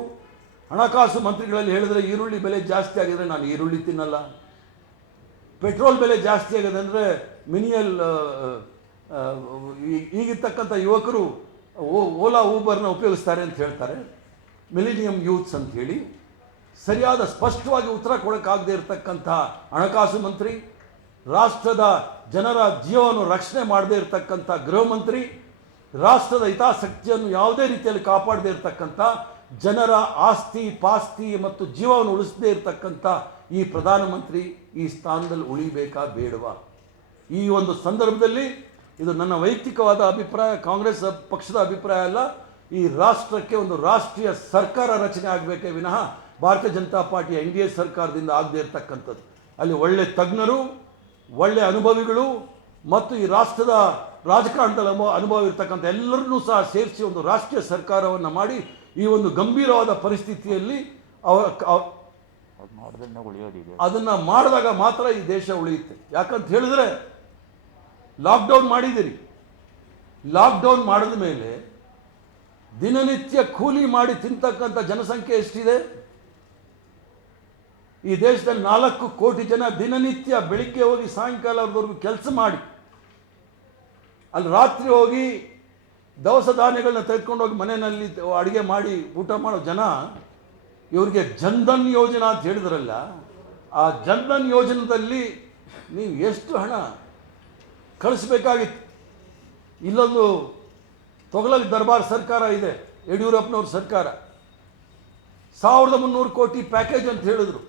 ಹಣಕಾಸು ಮಂತ್ರಿಗಳಲ್ಲಿ ಹೇಳಿದ್ರೆ ಈರುಳ್ಳಿ ಬೆಲೆ ಜಾಸ್ತಿ ಆಗಿದ್ರೆ ನಾನು ಈರುಳ್ಳಿ ತಿನ್ನಲ್ಲ, ಪೆಟ್ರೋಲ್ ಬೆಲೆ ಜಾಸ್ತಿ ಆಗಿದೆ ಅಂದರೆ ಮಿನಿಯಲ್ ಈಗಿರ್ತಕ್ಕಂಥ ಯುವಕರು ಓಲಾ ಊಬರ್ನ ಉಪಯೋಗಿಸ್ತಾರೆ ಅಂತ ಹೇಳ್ತಾರೆ, ಮಿಲಿನಿಯಂ ಯೂತ್ಸ್ ಅಂತ ಹೇಳಿ. ಸರಿಯಾದ ಸ್ಪಷ್ಟವಾಗಿ ಉತ್ತರ ಕೊಡೋಕ್ಕಾಗದೇ ಇರತಕ್ಕಂಥ ಹಣಕಾಸು ಮಂತ್ರಿ, ರಾಷ್ಟ್ರದ ಜನರ ಜೀವವನ್ನು ರಕ್ಷಣೆ ಮಾಡದೇ ಇರತಕ್ಕಂಥ ಗೃಹ ಮಂತ್ರಿ, ರಾಷ್ಟ್ರದ ಹಿತಾಸಕ್ತಿಯನ್ನು ಯಾವುದೇ ರೀತಿಯಲ್ಲಿ ಕಾಪಾಡದೇ ಇರತಕ್ಕಂಥ, ಜನರ ಆಸ್ತಿ ಪಾಸ್ತಿ ಮತ್ತು ಜೀವವನ್ನು ಉಳಿಸದೇ ಇರತಕ್ಕಂಥ ಈ ಪ್ರಧಾನಮಂತ್ರಿ ಈ ಸ್ಥಾನದಲ್ಲಿ ಉಳಿಬೇಕಾ ಬೇಡವಾ? ಈ ಒಂದು ಸಂದರ್ಭದಲ್ಲಿ ಇದು ನನ್ನ ವೈಯಕ್ತಿಕವಾದ ಅಭಿಪ್ರಾಯ, ಕಾಂಗ್ರೆಸ್ ಪಕ್ಷದ ಅಭಿಪ್ರಾಯ ಅಲ್ಲ. ಈ ರಾಷ್ಟ್ರಕ್ಕೆ ಒಂದು ರಾಷ್ಟ್ರೀಯ ಸರ್ಕಾರ ರಚನೆ ಆಗಬೇಕೇ ವಿನಃ ಭಾರತೀಯ ಜನತಾ ಪಾರ್ಟಿಯ NDA ಸರ್ಕಾರದಿಂದ ಆಗದೇ ಇರತಕ್ಕಂಥದ್ದು. ಅಲ್ಲಿ ಒಳ್ಳೆ ತಜ್ಞರು, ಒಳ್ಳೆ ಅನುಭವಿಗಳು ಮತ್ತು ಈ ರಾಷ್ಟ್ರದ ರಾಜಕಾರಣದಲ್ಲಿ ಅನುಭವ ಇರತಕ್ಕಂಥ ಎಲ್ಲರನ್ನೂ ಸಹ ಸೇರಿಸಿ ಒಂದು ರಾಷ್ಟ್ರೀಯ ಸರ್ಕಾರವನ್ನು ಮಾಡಿ ಈ ಒಂದು ಗಂಭೀರವಾದ ಪರಿಸ್ಥಿತಿಯಲ್ಲಿ ಅದನ್ನು ಮಾಡಿದಾಗ ಮಾತ್ರ ಈ ದೇಶ ಉಳಿಯುತ್ತೆ. ಯಾಕಂತ ಹೇಳಿದ್ರೆ ಲಾಕ್ಡೌನ್ ಮಾಡಿದಿರಿ, ಲಾಕ್ಡೌನ್ ಮಾಡಿದ ಮೇಲೆ ದಿನನಿತ್ಯ ಕೂಲಿ ಮಾಡಿ ತಿಂತಕ್ಕಂಥ ಜನಸಂಖ್ಯೆ ಎಷ್ಟಿದೆ? ಈ ದೇಶದಲ್ಲಿ 4 ಕೋಟಿ ಜನ ದಿನನಿತ್ಯ ಬೆಳಿಗ್ಗೆ ಹೋಗಿ ಸಾಯಂಕಾಲದವರೆಗೂ ಕೆಲಸ ಮಾಡಿ ಅಲ್ಲಿ ರಾತ್ರಿ ಹೋಗಿ ದವಸ ಧಾನ್ಯಗಳನ್ನ ತೆಗೆದುಕೊಂಡು ಹೋಗಿ ಮನೆಯಲ್ಲಿ ಅಡುಗೆ ಮಾಡಿ ಊಟ ಮಾಡೋ ಜನ. ಇವರಿಗೆ ಜನ್ಧನ್ ಯೋಜನಾ ಅಂತ ಹೇಳಿದ್ರಲ್ಲ, ಆ ಜನ್ಧನ್ ಯೋಜನೆಯಲ್ಲಿ ನೀವು ಎಷ್ಟು ಹಣ ಕಳಿಸ್ಬೇಕಾಗಿತ್ತು? ಇಲ್ಲೊಂದು ತೊಗಲಲ್ಲಿ ದರ್ಬಾರ್ ಸರ್ಕಾರ ಇದೆ, ಯಡಿಯೂರಪ್ಪನವ್ರ ಸರ್ಕಾರ, 1300 ಕೋಟಿ ಪ್ಯಾಕೇಜ್ ಅಂತ ಹೇಳಿದ್ರು.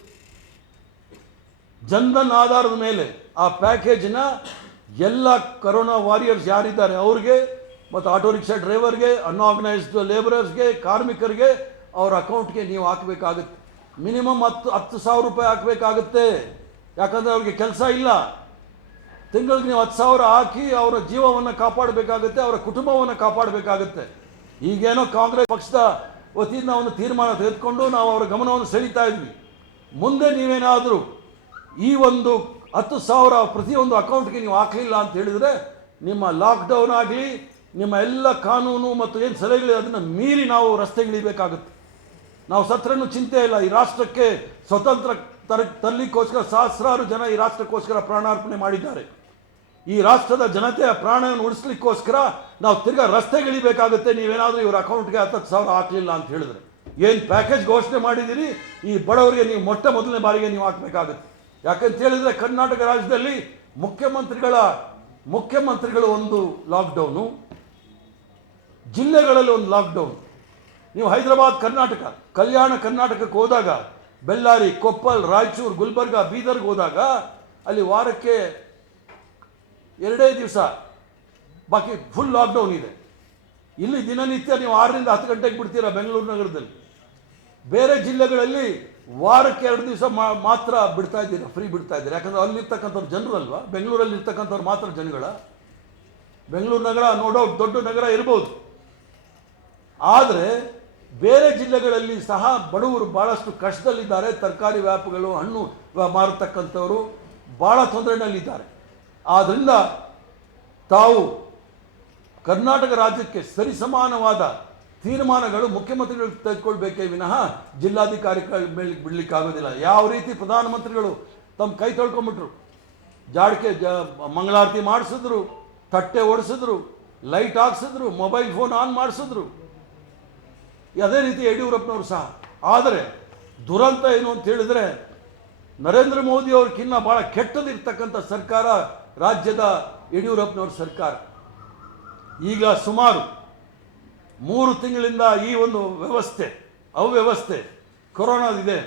ಜನ್ಧನ್ ಆಧಾರದ ಮೇಲೆ ಆ ಪ್ಯಾಕೇಜ್ನ ಎಲ್ಲ ಕರೋನಾ ವಾರಿಯರ್ಸ್ ಯಾರಿದ್ದಾರೆ ಅವ್ರಿಗೆ ಮತ್ತು ಆಟೋ ರಿಕ್ಷಾ ಡ್ರೈವರ್ಗೆ, ಅನ್ಆರ್ಗನೈಸ್ಡ್ ಲೇಬರರ್ಸ್ಗೆ, ಕಾರ್ಮಿಕರಿಗೆ ಅವ್ರ ಅಕೌಂಟ್ಗೆ ನೀವು ಹಾಕಬೇಕಾಗುತ್ತೆ. ಮಿನಿಮಮ್ 10,000 ರೂಪಾಯಿ ಹಾಕಬೇಕಾಗುತ್ತೆ. ಯಾಕಂದರೆ ಅವ್ರಿಗೆ ಕೆಲಸ ಇಲ್ಲ. ತಿಂಗಳಿಗೆ ನೀವು 10,000 ಹಾಕಿ ಅವರ ಜೀವವನ್ನು ಕಾಪಾಡಬೇಕಾಗುತ್ತೆ, ಅವರ ಕುಟುಂಬವನ್ನು ಕಾಪಾಡಬೇಕಾಗುತ್ತೆ. ಈಗೇನೋ ಕಾಂಗ್ರೆಸ್ ಪಕ್ಷದ ವತಿಯಿಂದ ಒಂದು ತೀರ್ಮಾನ ತೆಗೆದುಕೊಂಡು ನಾವು ಅವರ ಗಮನವನ್ನು ಸೆಳೀತಾ ಇದ್ವಿ. ಮುಂದೆ ನೀವೇನಾದರೂ ಈ ಒಂದು 10,000 ಪ್ರತಿಯೊಂದು ಅಕೌಂಟ್ಗೆ ನೀವು ಹಾಕಲಿಲ್ಲ ಅಂತ ಹೇಳಿದರೆ ನಿಮ್ಮ ಲಾಕ್ಡೌನ್ ಆಗಲಿ, ನಿಮ್ಮ ಎಲ್ಲ ಕಾನೂನು ಮತ್ತು ಏನು ಸಲಹೆಗಳಿದೆ ಅದನ್ನು ಮೀರಿ ನಾವು ರಸ್ತೆಗಿಳಿಬೇಕಾಗುತ್ತೆ. ನಾವು ಸತ್ರನೂ ಚಿಂತೆ ಇಲ್ಲ. ಈ ರಾಷ್ಟ್ರಕ್ಕೆ ಸ್ವತಂತ್ರ ತರಲಿಕ್ಕೋಸ್ಕರ ಸಹಸ್ರಾರು ಜನ ಈ ರಾಷ್ಟ್ರಕ್ಕೋಸ್ಕರ ಪ್ರಾಣಾರ್ಪಣೆ ಮಾಡಿದ್ದಾರೆ. ಈ ರಾಷ್ಟ್ರದ ಜನತೆಯ ಪ್ರಾಣವನ್ನು ಉಳಿಸ್ಲಿಕ್ಕೋಸ್ಕರ ನಾವು ತಿರ್ಗಾ ರಸ್ತೆಗಿಳಿಬೇಕಾಗುತ್ತೆ. ನೀವೇನಾದರೂ ಇವ್ರ ಅಕೌಂಟ್ಗೆ 10,000 ಹಾಕಲಿಲ್ಲ ಅಂತ ಹೇಳಿದ್ರೆ ಏನು ಪ್ಯಾಕೇಜ್ ಘೋಷಣೆ ಮಾಡಿದ್ದೀರಿ, ಈ ಬಡವರಿಗೆ ನೀವು ಮೊದಲನೇ ಬಾರಿಗೆ ನೀವು ಹಾಕಬೇಕಾಗುತ್ತೆ. ಯಾಕಂತ ಹೇಳಿದರೆ ಕರ್ನಾಟಕ ರಾಜ್ಯದಲ್ಲಿ ಮುಖ್ಯಮಂತ್ರಿಗಳು ಒಂದು ಲಾಕ್ಡೌನು, ಜಿಲ್ಲೆಗಳಲ್ಲಿ ಒಂದು ಲಾಕ್ಡೌನ್. ನೀವು ಹೈದರಾಬಾದ್ ಕರ್ನಾಟಕ, ಕಲ್ಯಾಣ ಕರ್ನಾಟಕಕ್ಕೆ ಹೋದಾಗ, ಬೆಳ್ಳಾರಿ, ಕೊಪ್ಪಲ್, ರಾಯಚೂರು, ಗುಲ್ಬರ್ಗ, ಬೀದರ್ಗೆ ಹೋದಾಗ ಅಲ್ಲಿ ವಾರಕ್ಕೆ 2 ದಿವಸ ಬಾಕಿ ಫುಲ್ ಲಾಕ್ಡೌನ್ ಇದೆ. ಇಲ್ಲಿ ದಿನನಿತ್ಯ ನೀವು 6ರಿಂದ 10 ಗಂಟೆಗೆ ಬಿಡ್ತೀರಾ ಬೆಂಗಳೂರು ನಗರದಲ್ಲಿ. ಬೇರೆ ಜಿಲ್ಲೆಗಳಲ್ಲಿ ವಾರಕ್ಕೆ 2 ದಿವಸ ಮಾತ್ರ ಬಿಡ್ತಾ ಇದ್ದೀರಾ, ಫ್ರೀ ಬಿಡ್ತಾ ಇದ್ದೀರಾ. ಯಾಕಂದರೆ ಅಲ್ಲಿರ್ತಕ್ಕಂಥವ್ರು ಜನರು ಅಲ್ವಾ, ಬೆಂಗಳೂರಲ್ಲಿ ಇರ್ತಕ್ಕಂಥವ್ರು ಮಾತ್ರ ಜನಗಳ. ಬೆಂಗಳೂರು ನಗರ ನೋ ಡೌಟ್ ದೊಡ್ಡ ನಗರ ಇರ್ಬೋದು, ಆದರೆ ಬೇರೆ ಜಿಲ್ಲೆಗಳಲ್ಲಿ ಸಹ ಬಡವರು ಭಾಳಷ್ಟು ಕಷ್ಟದಲ್ಲಿದ್ದಾರೆ. ತರಕಾರಿ ವ್ಯಾಪಾರಿಗಳು, ಹಣ್ಣು ಮಾರತಕ್ಕಂಥವರು ಭಾಳ ತೊಂದರೆನಲ್ಲಿದ್ದಾರೆ. ಆದ್ದರಿಂದ ತಾವು ಕರ್ನಾಟಕ ರಾಜ್ಯಕ್ಕೆ ಸರಿಸಮಾನವಾದ ತೀರ್ಮಾನಗಳು ಮುಖ್ಯಮಂತ್ರಿಗಳು ತೆಗೆದುಕೊಳ್ಬೇಕೇ ವಿನಃ ಜಿಲ್ಲಾಧಿಕಾರಿಗಳ ಮೇಲೆ ಬಿಡಲಿಕ್ಕಾಗೋದಿಲ್ಲ. ಯಾವ ರೀತಿ ಪ್ರಧಾನಮಂತ್ರಿಗಳು ತಮ್ಮ ಕೈ ತೊಳ್ಕೊಂಬಿಟ್ರು, ಜಾಡಿಕೆ ಮಂಗಳಾರತಿ ಮಾಡಿಸಿದ್ರು, ತಟ್ಟೆ ಓಡಿಸಿದ್ರು, ಲೈಟ್ ಹಾಕ್ಸಿದ್ರು, ಮೊಬೈಲ್ ಫೋನ್ ಆನ್ ಮಾಡಿಸಿದ್ರು. ಅದೇ ರೀತಿ ಯಡಿಯೂರಪ್ಪನವರು ಸಹ. ಆದರೆ ದುರಂತ ಏನು ಅಂತ ಹೇಳಿದರೆ ನರೇಂದ್ರ ಮೋದಿ ಅವ್ರಿಗಿನ್ನ ಭಾಳ ಕೆಟ್ಟದಿರ್ತಕ್ಕಂಥ ಸರ್ಕಾರ ರಾಜ್ಯದ ಯಡಿಯೂರಪ್ಪನವ್ರ ಸರ್ಕಾರ. ಈಗ ಸುಮಾರು 3 ತಿಂಗಳಿಂದ ಈ ಒಂದು ಅವ್ಯವಸ್ಥೆ ಕೊರೋನಾದಿದೆ.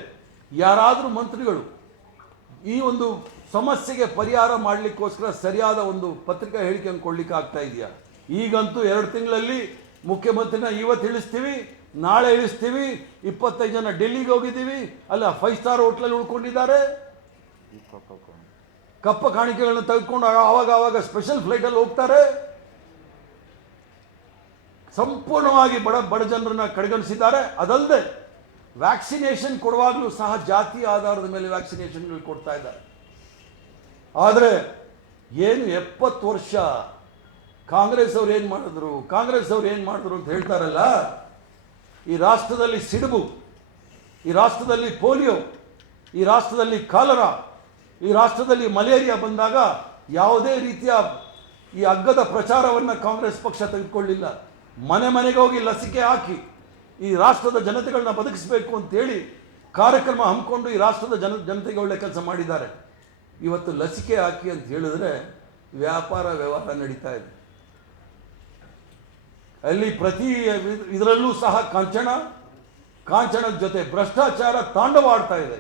ಯಾರಾದರೂ ಮಂತ್ರಿಗಳು ಈ ಒಂದು ಸಮಸ್ಯೆಗೆ ಪರಿಹಾರ ಮಾಡಲಿಕ್ಕೋಸ್ಕರ ಸರಿಯಾದ ಒಂದು ಪತ್ರಿಕಾ ಹೇಳಿಕೆಯನ್ನು ಕೊಡಲಿಕ್ಕೆ ಆಗ್ತಾ ಇದೆಯಾ? ಈಗಂತೂ 2 ತಿಂಗಳಲ್ಲಿ ಮುಖ್ಯಮಂತ್ರಿನ ಇವತ್ತು ಇಳಿಸ್ತೀವಿ, ನಾಳೆ ಇಳಿಸ್ತೀವಿ. 25 ಜನ ಡೆಲ್ಲಿಗೆ ಹೋಗಿದ್ದೀವಿ, ಅಲ್ಲ 5 ಸ್ಟಾರ್ ಹೋಟ್ಲಲ್ಲಿ ಉಳ್ಕೊಂಡಿದ್ದಾರೆ. ಕಪ್ಪ ಕಾಣಿಕೆಗಳನ್ನ ತೆಗೆದುಕೊಂಡು ಆವಾಗ ಸ್ಪೆಷಲ್ ಫ್ಲೈಟಲ್ಲಿ ಹೋಗ್ತಾರೆ. ಸಂಪೂರ್ಣವಾಗಿ ಬಡ ಜನರನ್ನ ಕಡೆಗಣಿಸಿದ್ದಾರೆ. ಅದಲ್ಲದೆ ವ್ಯಾಕ್ಸಿನೇಷನ್ ಕೊಡುವಾಗಲೂ ಸಹ ಜಾತಿ ಆಧಾರದ ಮೇಲೆ ವ್ಯಾಕ್ಸಿನೇಷನ್ಗಳು ಕೊಡ್ತಾ ಇದ್ದಾರೆ. ಆದರೆ ಏನು 70 ವರ್ಷ ಕಾಂಗ್ರೆಸ್ ಅವ್ರು ಏನು ಮಾಡಿದ್ರು ಅಂತ ಹೇಳ್ತಾರಲ್ಲ, ಈ ರಾಷ್ಟ್ರದಲ್ಲಿ ಸಿಡುಬು, ಈ ರಾಷ್ಟ್ರದಲ್ಲಿ ಪೋಲಿಯೋ, ಈ ರಾಷ್ಟ್ರದಲ್ಲಿ ಕಾಲರಾ, ಈ ರಾಷ್ಟ್ರದಲ್ಲಿ ಮಲೇರಿಯಾ ಬಂದಾಗ ಯಾವುದೇ ರೀತಿಯ ಈ ಅಗ್ಗದ ಪ್ರಚಾರವನ್ನು ಕಾಂಗ್ರೆಸ್ ಪಕ್ಷ ತೆಗೆದುಕೊಳ್ಳಿಲ್ಲ. ಮನೆಗೆ ಹೋಗಿ ಲಸಿಕೆ ಹಾಕಿ ಈ ರಾಷ್ಟ್ರದ ಜನತೆಗಳನ್ನ ಬದುಕಿಸಬೇಕು ಅಂತೇಳಿ ಕಾರ್ಯಕ್ರಮ ಹಮ್ಮಿಕೊಂಡು ಈ ರಾಷ್ಟ್ರದ ಜನತೆಗೆ ಒಳ್ಳೆ ಕೆಲಸ ಮಾಡಿದ್ದಾರೆ. ಇವತ್ತು ಲಸಿಕೆ ಹಾಕಿ ಅಂತ ಹೇಳಿದ್ರೆ ವ್ಯವಹಾರ ನಡೀತಾ ಇದೆ. ಅಲ್ಲಿ ಪ್ರತಿ ಇದರಲ್ಲೂ ಸಹ ಕಾಂಚನದ ಜೊತೆ ಭ್ರಷ್ಟಾಚಾರ ತಾಂಡವಾಡ್ತಾ ಇದೆ.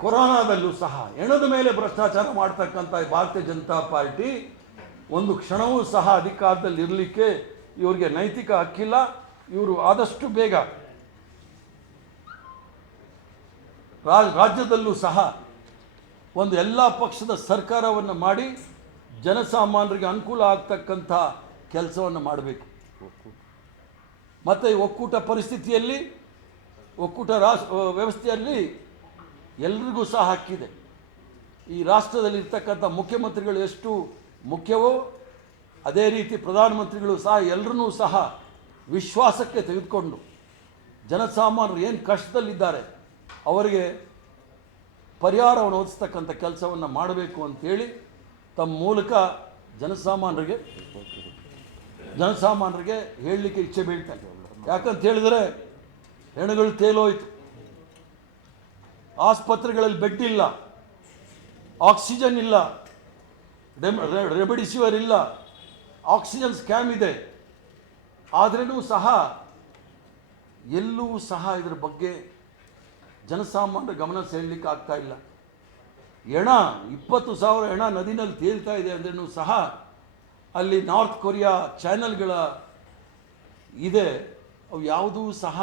ಕೊರೋನಾದಲ್ಲೂ ಸಹ ಹೆಣದ ಮೇಲೆ ಭ್ರಷ್ಟಾಚಾರ ಮಾಡ್ತಕ್ಕಂಥ ಭಾರತೀಯ ಜನತಾ ಪಾರ್ಟಿ ಒಂದು ಕ್ಷಣವೂ ಸಹ ಅಧಿಕಾರದಲ್ಲಿ ಇರಲಿಕ್ಕೆ ಇವರಿಗೆ ನೈತಿಕ ಹಕ್ಕಿಲ್ಲ. ಇವರು ಆದಷ್ಟು ಬೇಗ ರಾಜ್ಯದಲ್ಲೂ ಸಹ ಒಂದು ಎಲ್ಲ ಪಕ್ಷದ ಸರ್ಕಾರವನ್ನು ಮಾಡಿ ಜನಸಾಮಾನ್ಯರಿಗೆ ಅನುಕೂಲ ಆಗ್ತಕ್ಕಂಥ ಕೆಲಸವನ್ನು ಮಾಡಬೇಕು. ಮತ್ತು ಒಕ್ಕೂಟ ಪರಿಸ್ಥಿತಿಯಲ್ಲಿ, ಒಕ್ಕೂಟ ವ್ಯವಸ್ಥೆಯಲ್ಲಿ ಎಲ್ರಿಗೂ ಸಹ ಹಕ್ಕಿದೆ. ಈ ರಾಷ್ಟ್ರದಲ್ಲಿ ಇರ್ತಕ್ಕಂಥ ಮುಖ್ಯಮಂತ್ರಿಗಳು ಎಷ್ಟು ಮುಖ್ಯವೋ ಅದೇ ರೀತಿ ಪ್ರಧಾನಮಂತ್ರಿಗಳು ಸಹ ಎಲ್ಲರನ್ನೂ ಸಹ ವಿಶ್ವಾಸಕ್ಕೆ ತೆಗೆದುಕೊಂಡು ಜನಸಾಮಾನ್ಯರು ಏನು ಕಷ್ಟದಲ್ಲಿದ್ದಾರೆ ಅವರಿಗೆ ಪರಿಹಾರವನ್ನು ಒದಗಿಸ್ತಕ್ಕಂಥ ಕೆಲಸವನ್ನು ಮಾಡಬೇಕು ಅಂತೇಳಿ ತಮ್ಮ ಮೂಲಕ ಜನಸಾಮಾನ್ಯರಿಗೆ ಹೇಳಲಿಕ್ಕೆ ಇಚ್ಛೆ ಬೀಳ್ತಾರೆ. ಯಾಕಂತ ಹೇಳಿದರೆ ಹೆಣಗಳು ತೇಲೋಯ್ತು, ಆಸ್ಪತ್ರೆಗಳಲ್ಲಿ ಬೆಡ್ ಇಲ್ಲ, ಆಕ್ಸಿಜನ್ ಇಲ್ಲ, ರೆಮಿಡಿಸಿವಿರ್ ಇಲ್ಲ, ಆಕ್ಸಿಜನ್ ಸ್ಕ್ಯಾಮ್ ಇದೆ. ಆದ್ರೂ ಸಹ ಎಲ್ಲೂ ಸಹ ಇದರ ಬಗ್ಗೆ ಜನಸಾಮಾನ್ಯರ ಗಮನ ಸೆಳೆಯಲಿಕ್ಕೆ ಆಗ್ತಾ ಇಲ್ಲ. ಹೆಣ 20,000 ಹೆಣ ನದಿನಲ್ಲಿ ತೇಲ್ತಾ ಇದೆ ಅಂದ್ರೂ ಸಹ ಅಲ್ಲಿ ನಾರ್ತ್ ಕೊರಿಯಾ ಚಾನೆಲ್ಗಳ ಇದೆ, ಅವು ಯಾವುದೂ ಸಹ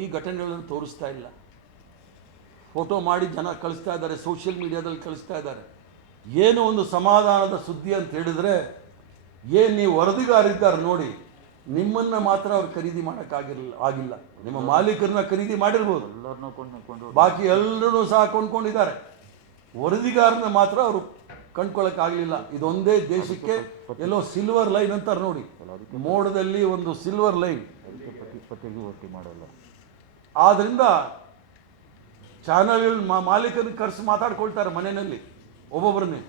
ಈ ಘಟನೆಗಳನ್ನು ತೋರಿಸ್ತಾ ಇಲ್ಲ. ಫೋಟೋ ಮಾಡಿ ಜನ ಕಳಿಸ್ತಾ ಇದ್ದಾರೆ, ಸೋಷಿಯಲ್ ಮೀಡಿಯಾದಲ್ಲಿ ಕಳಿಸ್ತಾ ಇದ್ದಾರೆ. ಏನೋ ಒಂದು ಸಮಾಧಾನದ ಸುದ್ದಿ ಅಂತ ಹೇಳಿದರೆ, ಏನು ನೀವು ವರದಿಗಾರಿದ್ದಾರೆ ನೋಡಿ, ನಿಮ್ಮನ್ನು ಮಾತ್ರ ಅವ್ರು ಖರೀದಿ ಆಗಿಲ್ಲ. ನಿಮ್ಮ ಮಾಲೀಕರನ್ನ ಖರೀದಿ ಮಾಡಿರ್ಬೋದು, ಬಾಕಿ ಎಲ್ಲರೂ ಸಹ ಕೊಂಡ್ಕೊಂಡಿದ್ದಾರೆ. ವರದಿಗಾರನ ಮಾತ್ರ ಅವರು ಕಂಡ್ಕೊಳ್ಳೋಕ್ಕಾಗಲಿಲ್ಲ. ಇದೊಂದೇ ದೇಶಕ್ಕೆ ಎಲ್ಲೋ ಸಿಲ್ವರ್ ಲೈನ್ ಅಂತಾರೆ ನೋಡಿ, ಮೋಡದಲ್ಲಿ ಒಂದು ಸಿಲ್ವರ್ ಲೈನ್. ಆದ್ದರಿಂದ ಚಾನಲ್ ಮಾಲೀಕರನ್ನ ಕರೆಸಿ ಮಾತಾಡ್ಕೊಳ್ತಾರೆ ಮನೆಯಲ್ಲಿ ಒಬ್ಬೊಬ್ಬರನ್ನೇ.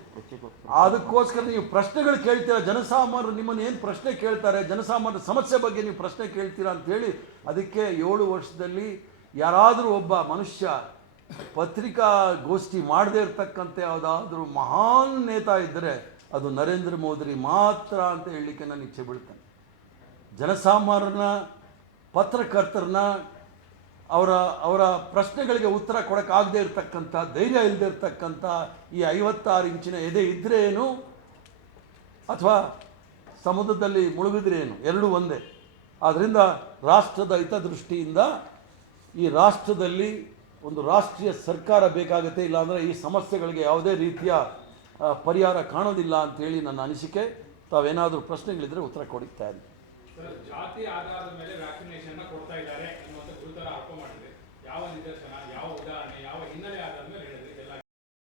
ಅದಕ್ಕೋಸ್ಕರ ನೀವು ಪ್ರಶ್ನೆಗಳು ಕೇಳ್ತೀರಾ, ಜನಸಾಮಾನ್ಯರು ನಿಮ್ಮನ್ನು ಏನು ಪ್ರಶ್ನೆ ಕೇಳ್ತಾರೆ, ಜನಸಾಮಾನ್ಯರ ಸಮಸ್ಯೆ ಬಗ್ಗೆ ನೀವು ಪ್ರಶ್ನೆ ಕೇಳ್ತೀರಾ ಅಂಥೇಳಿ, ಅದಕ್ಕೆ 7 ವರ್ಷದಲ್ಲಿ ಯಾರಾದರೂ ಒಬ್ಬ ಮನುಷ್ಯ ಪತ್ರಿಕಾಗೋಷ್ಠಿ ಮಾಡದೇ ಇರತಕ್ಕಂಥ ಯಾವುದಾದ್ರೂ ಮಹಾನ್ ನೇತಾ ಇದ್ದರೆ ಅದು ನರೇಂದ್ರ ಮೋದಿ ಮಾತ್ರ ಅಂತ ಹೇಳಲಿಕ್ಕೆ ನಾನು ಇಚ್ಛೆ ಬೀಳ್ತೇನೆ. ಜನಸಾಮಾನ್ಯರನ್ನ, ಪತ್ರಕರ್ತರನ್ನ, ಅವರ ಪ್ರಶ್ನೆಗಳಿಗೆ ಉತ್ತರ ಕೊಡೋಕ್ಕಾಗದೇ ಇರತಕ್ಕಂಥ, ಧೈರ್ಯ ಇಲ್ಲದೆ ಇರತಕ್ಕಂಥ ಈ 56 ಇಂಚಿನ ಎದೆ ಇದ್ದರೆ ಏನು, ಅಥವಾ ಸಮುದ್ರದಲ್ಲಿ ಮುಳುಗಿದ್ರೆ ಏನು, ಎರಡೂ ಒಂದೇ. ಆದ್ದರಿಂದ ರಾಷ್ಟ್ರದ ಹಿತದೃಷ್ಟಿಯಿಂದ ಈ ರಾಷ್ಟ್ರದಲ್ಲಿ ಒಂದು ರಾಷ್ಟ್ರೀಯ ಸರ್ಕಾರ ಬೇಕಾಗುತ್ತೆ, ಇಲ್ಲಾಂದರೆ ಈ ಸಮಸ್ಯೆಗಳಿಗೆ ಯಾವುದೇ ರೀತಿಯ ಪರಿಹಾರ ಕಾಣೋದಿಲ್ಲ ಅಂಥೇಳಿ ನನ್ನ ಅನಿಸಿಕೆ. ತಾವೇನಾದರೂ ಪ್ರಶ್ನೆಗಳಿದ್ದರೆ ಉತ್ತರ ಕೊಡ್ತಾ ಇದ್ದೀನಿ. ಜಾತಿ ಆಧಾರದ ಮೇಲೆ ವ್ಯಾಕ್ಸಿನೇಷನ್ ಕೊಡ್ತಾ ಇದ್ದಾರೆ ಅನ್ನುವಂಥ ಗುರುತರ ಆರೋಪ ಮಾಡಿದೆ. ಯಾವ ನಿದರ್ಶನ, ಯಾವ ಉದಾಹರಣೆ, ಯಾವ ಹಿನ್ನೆಲೆ ಆಧಾರದ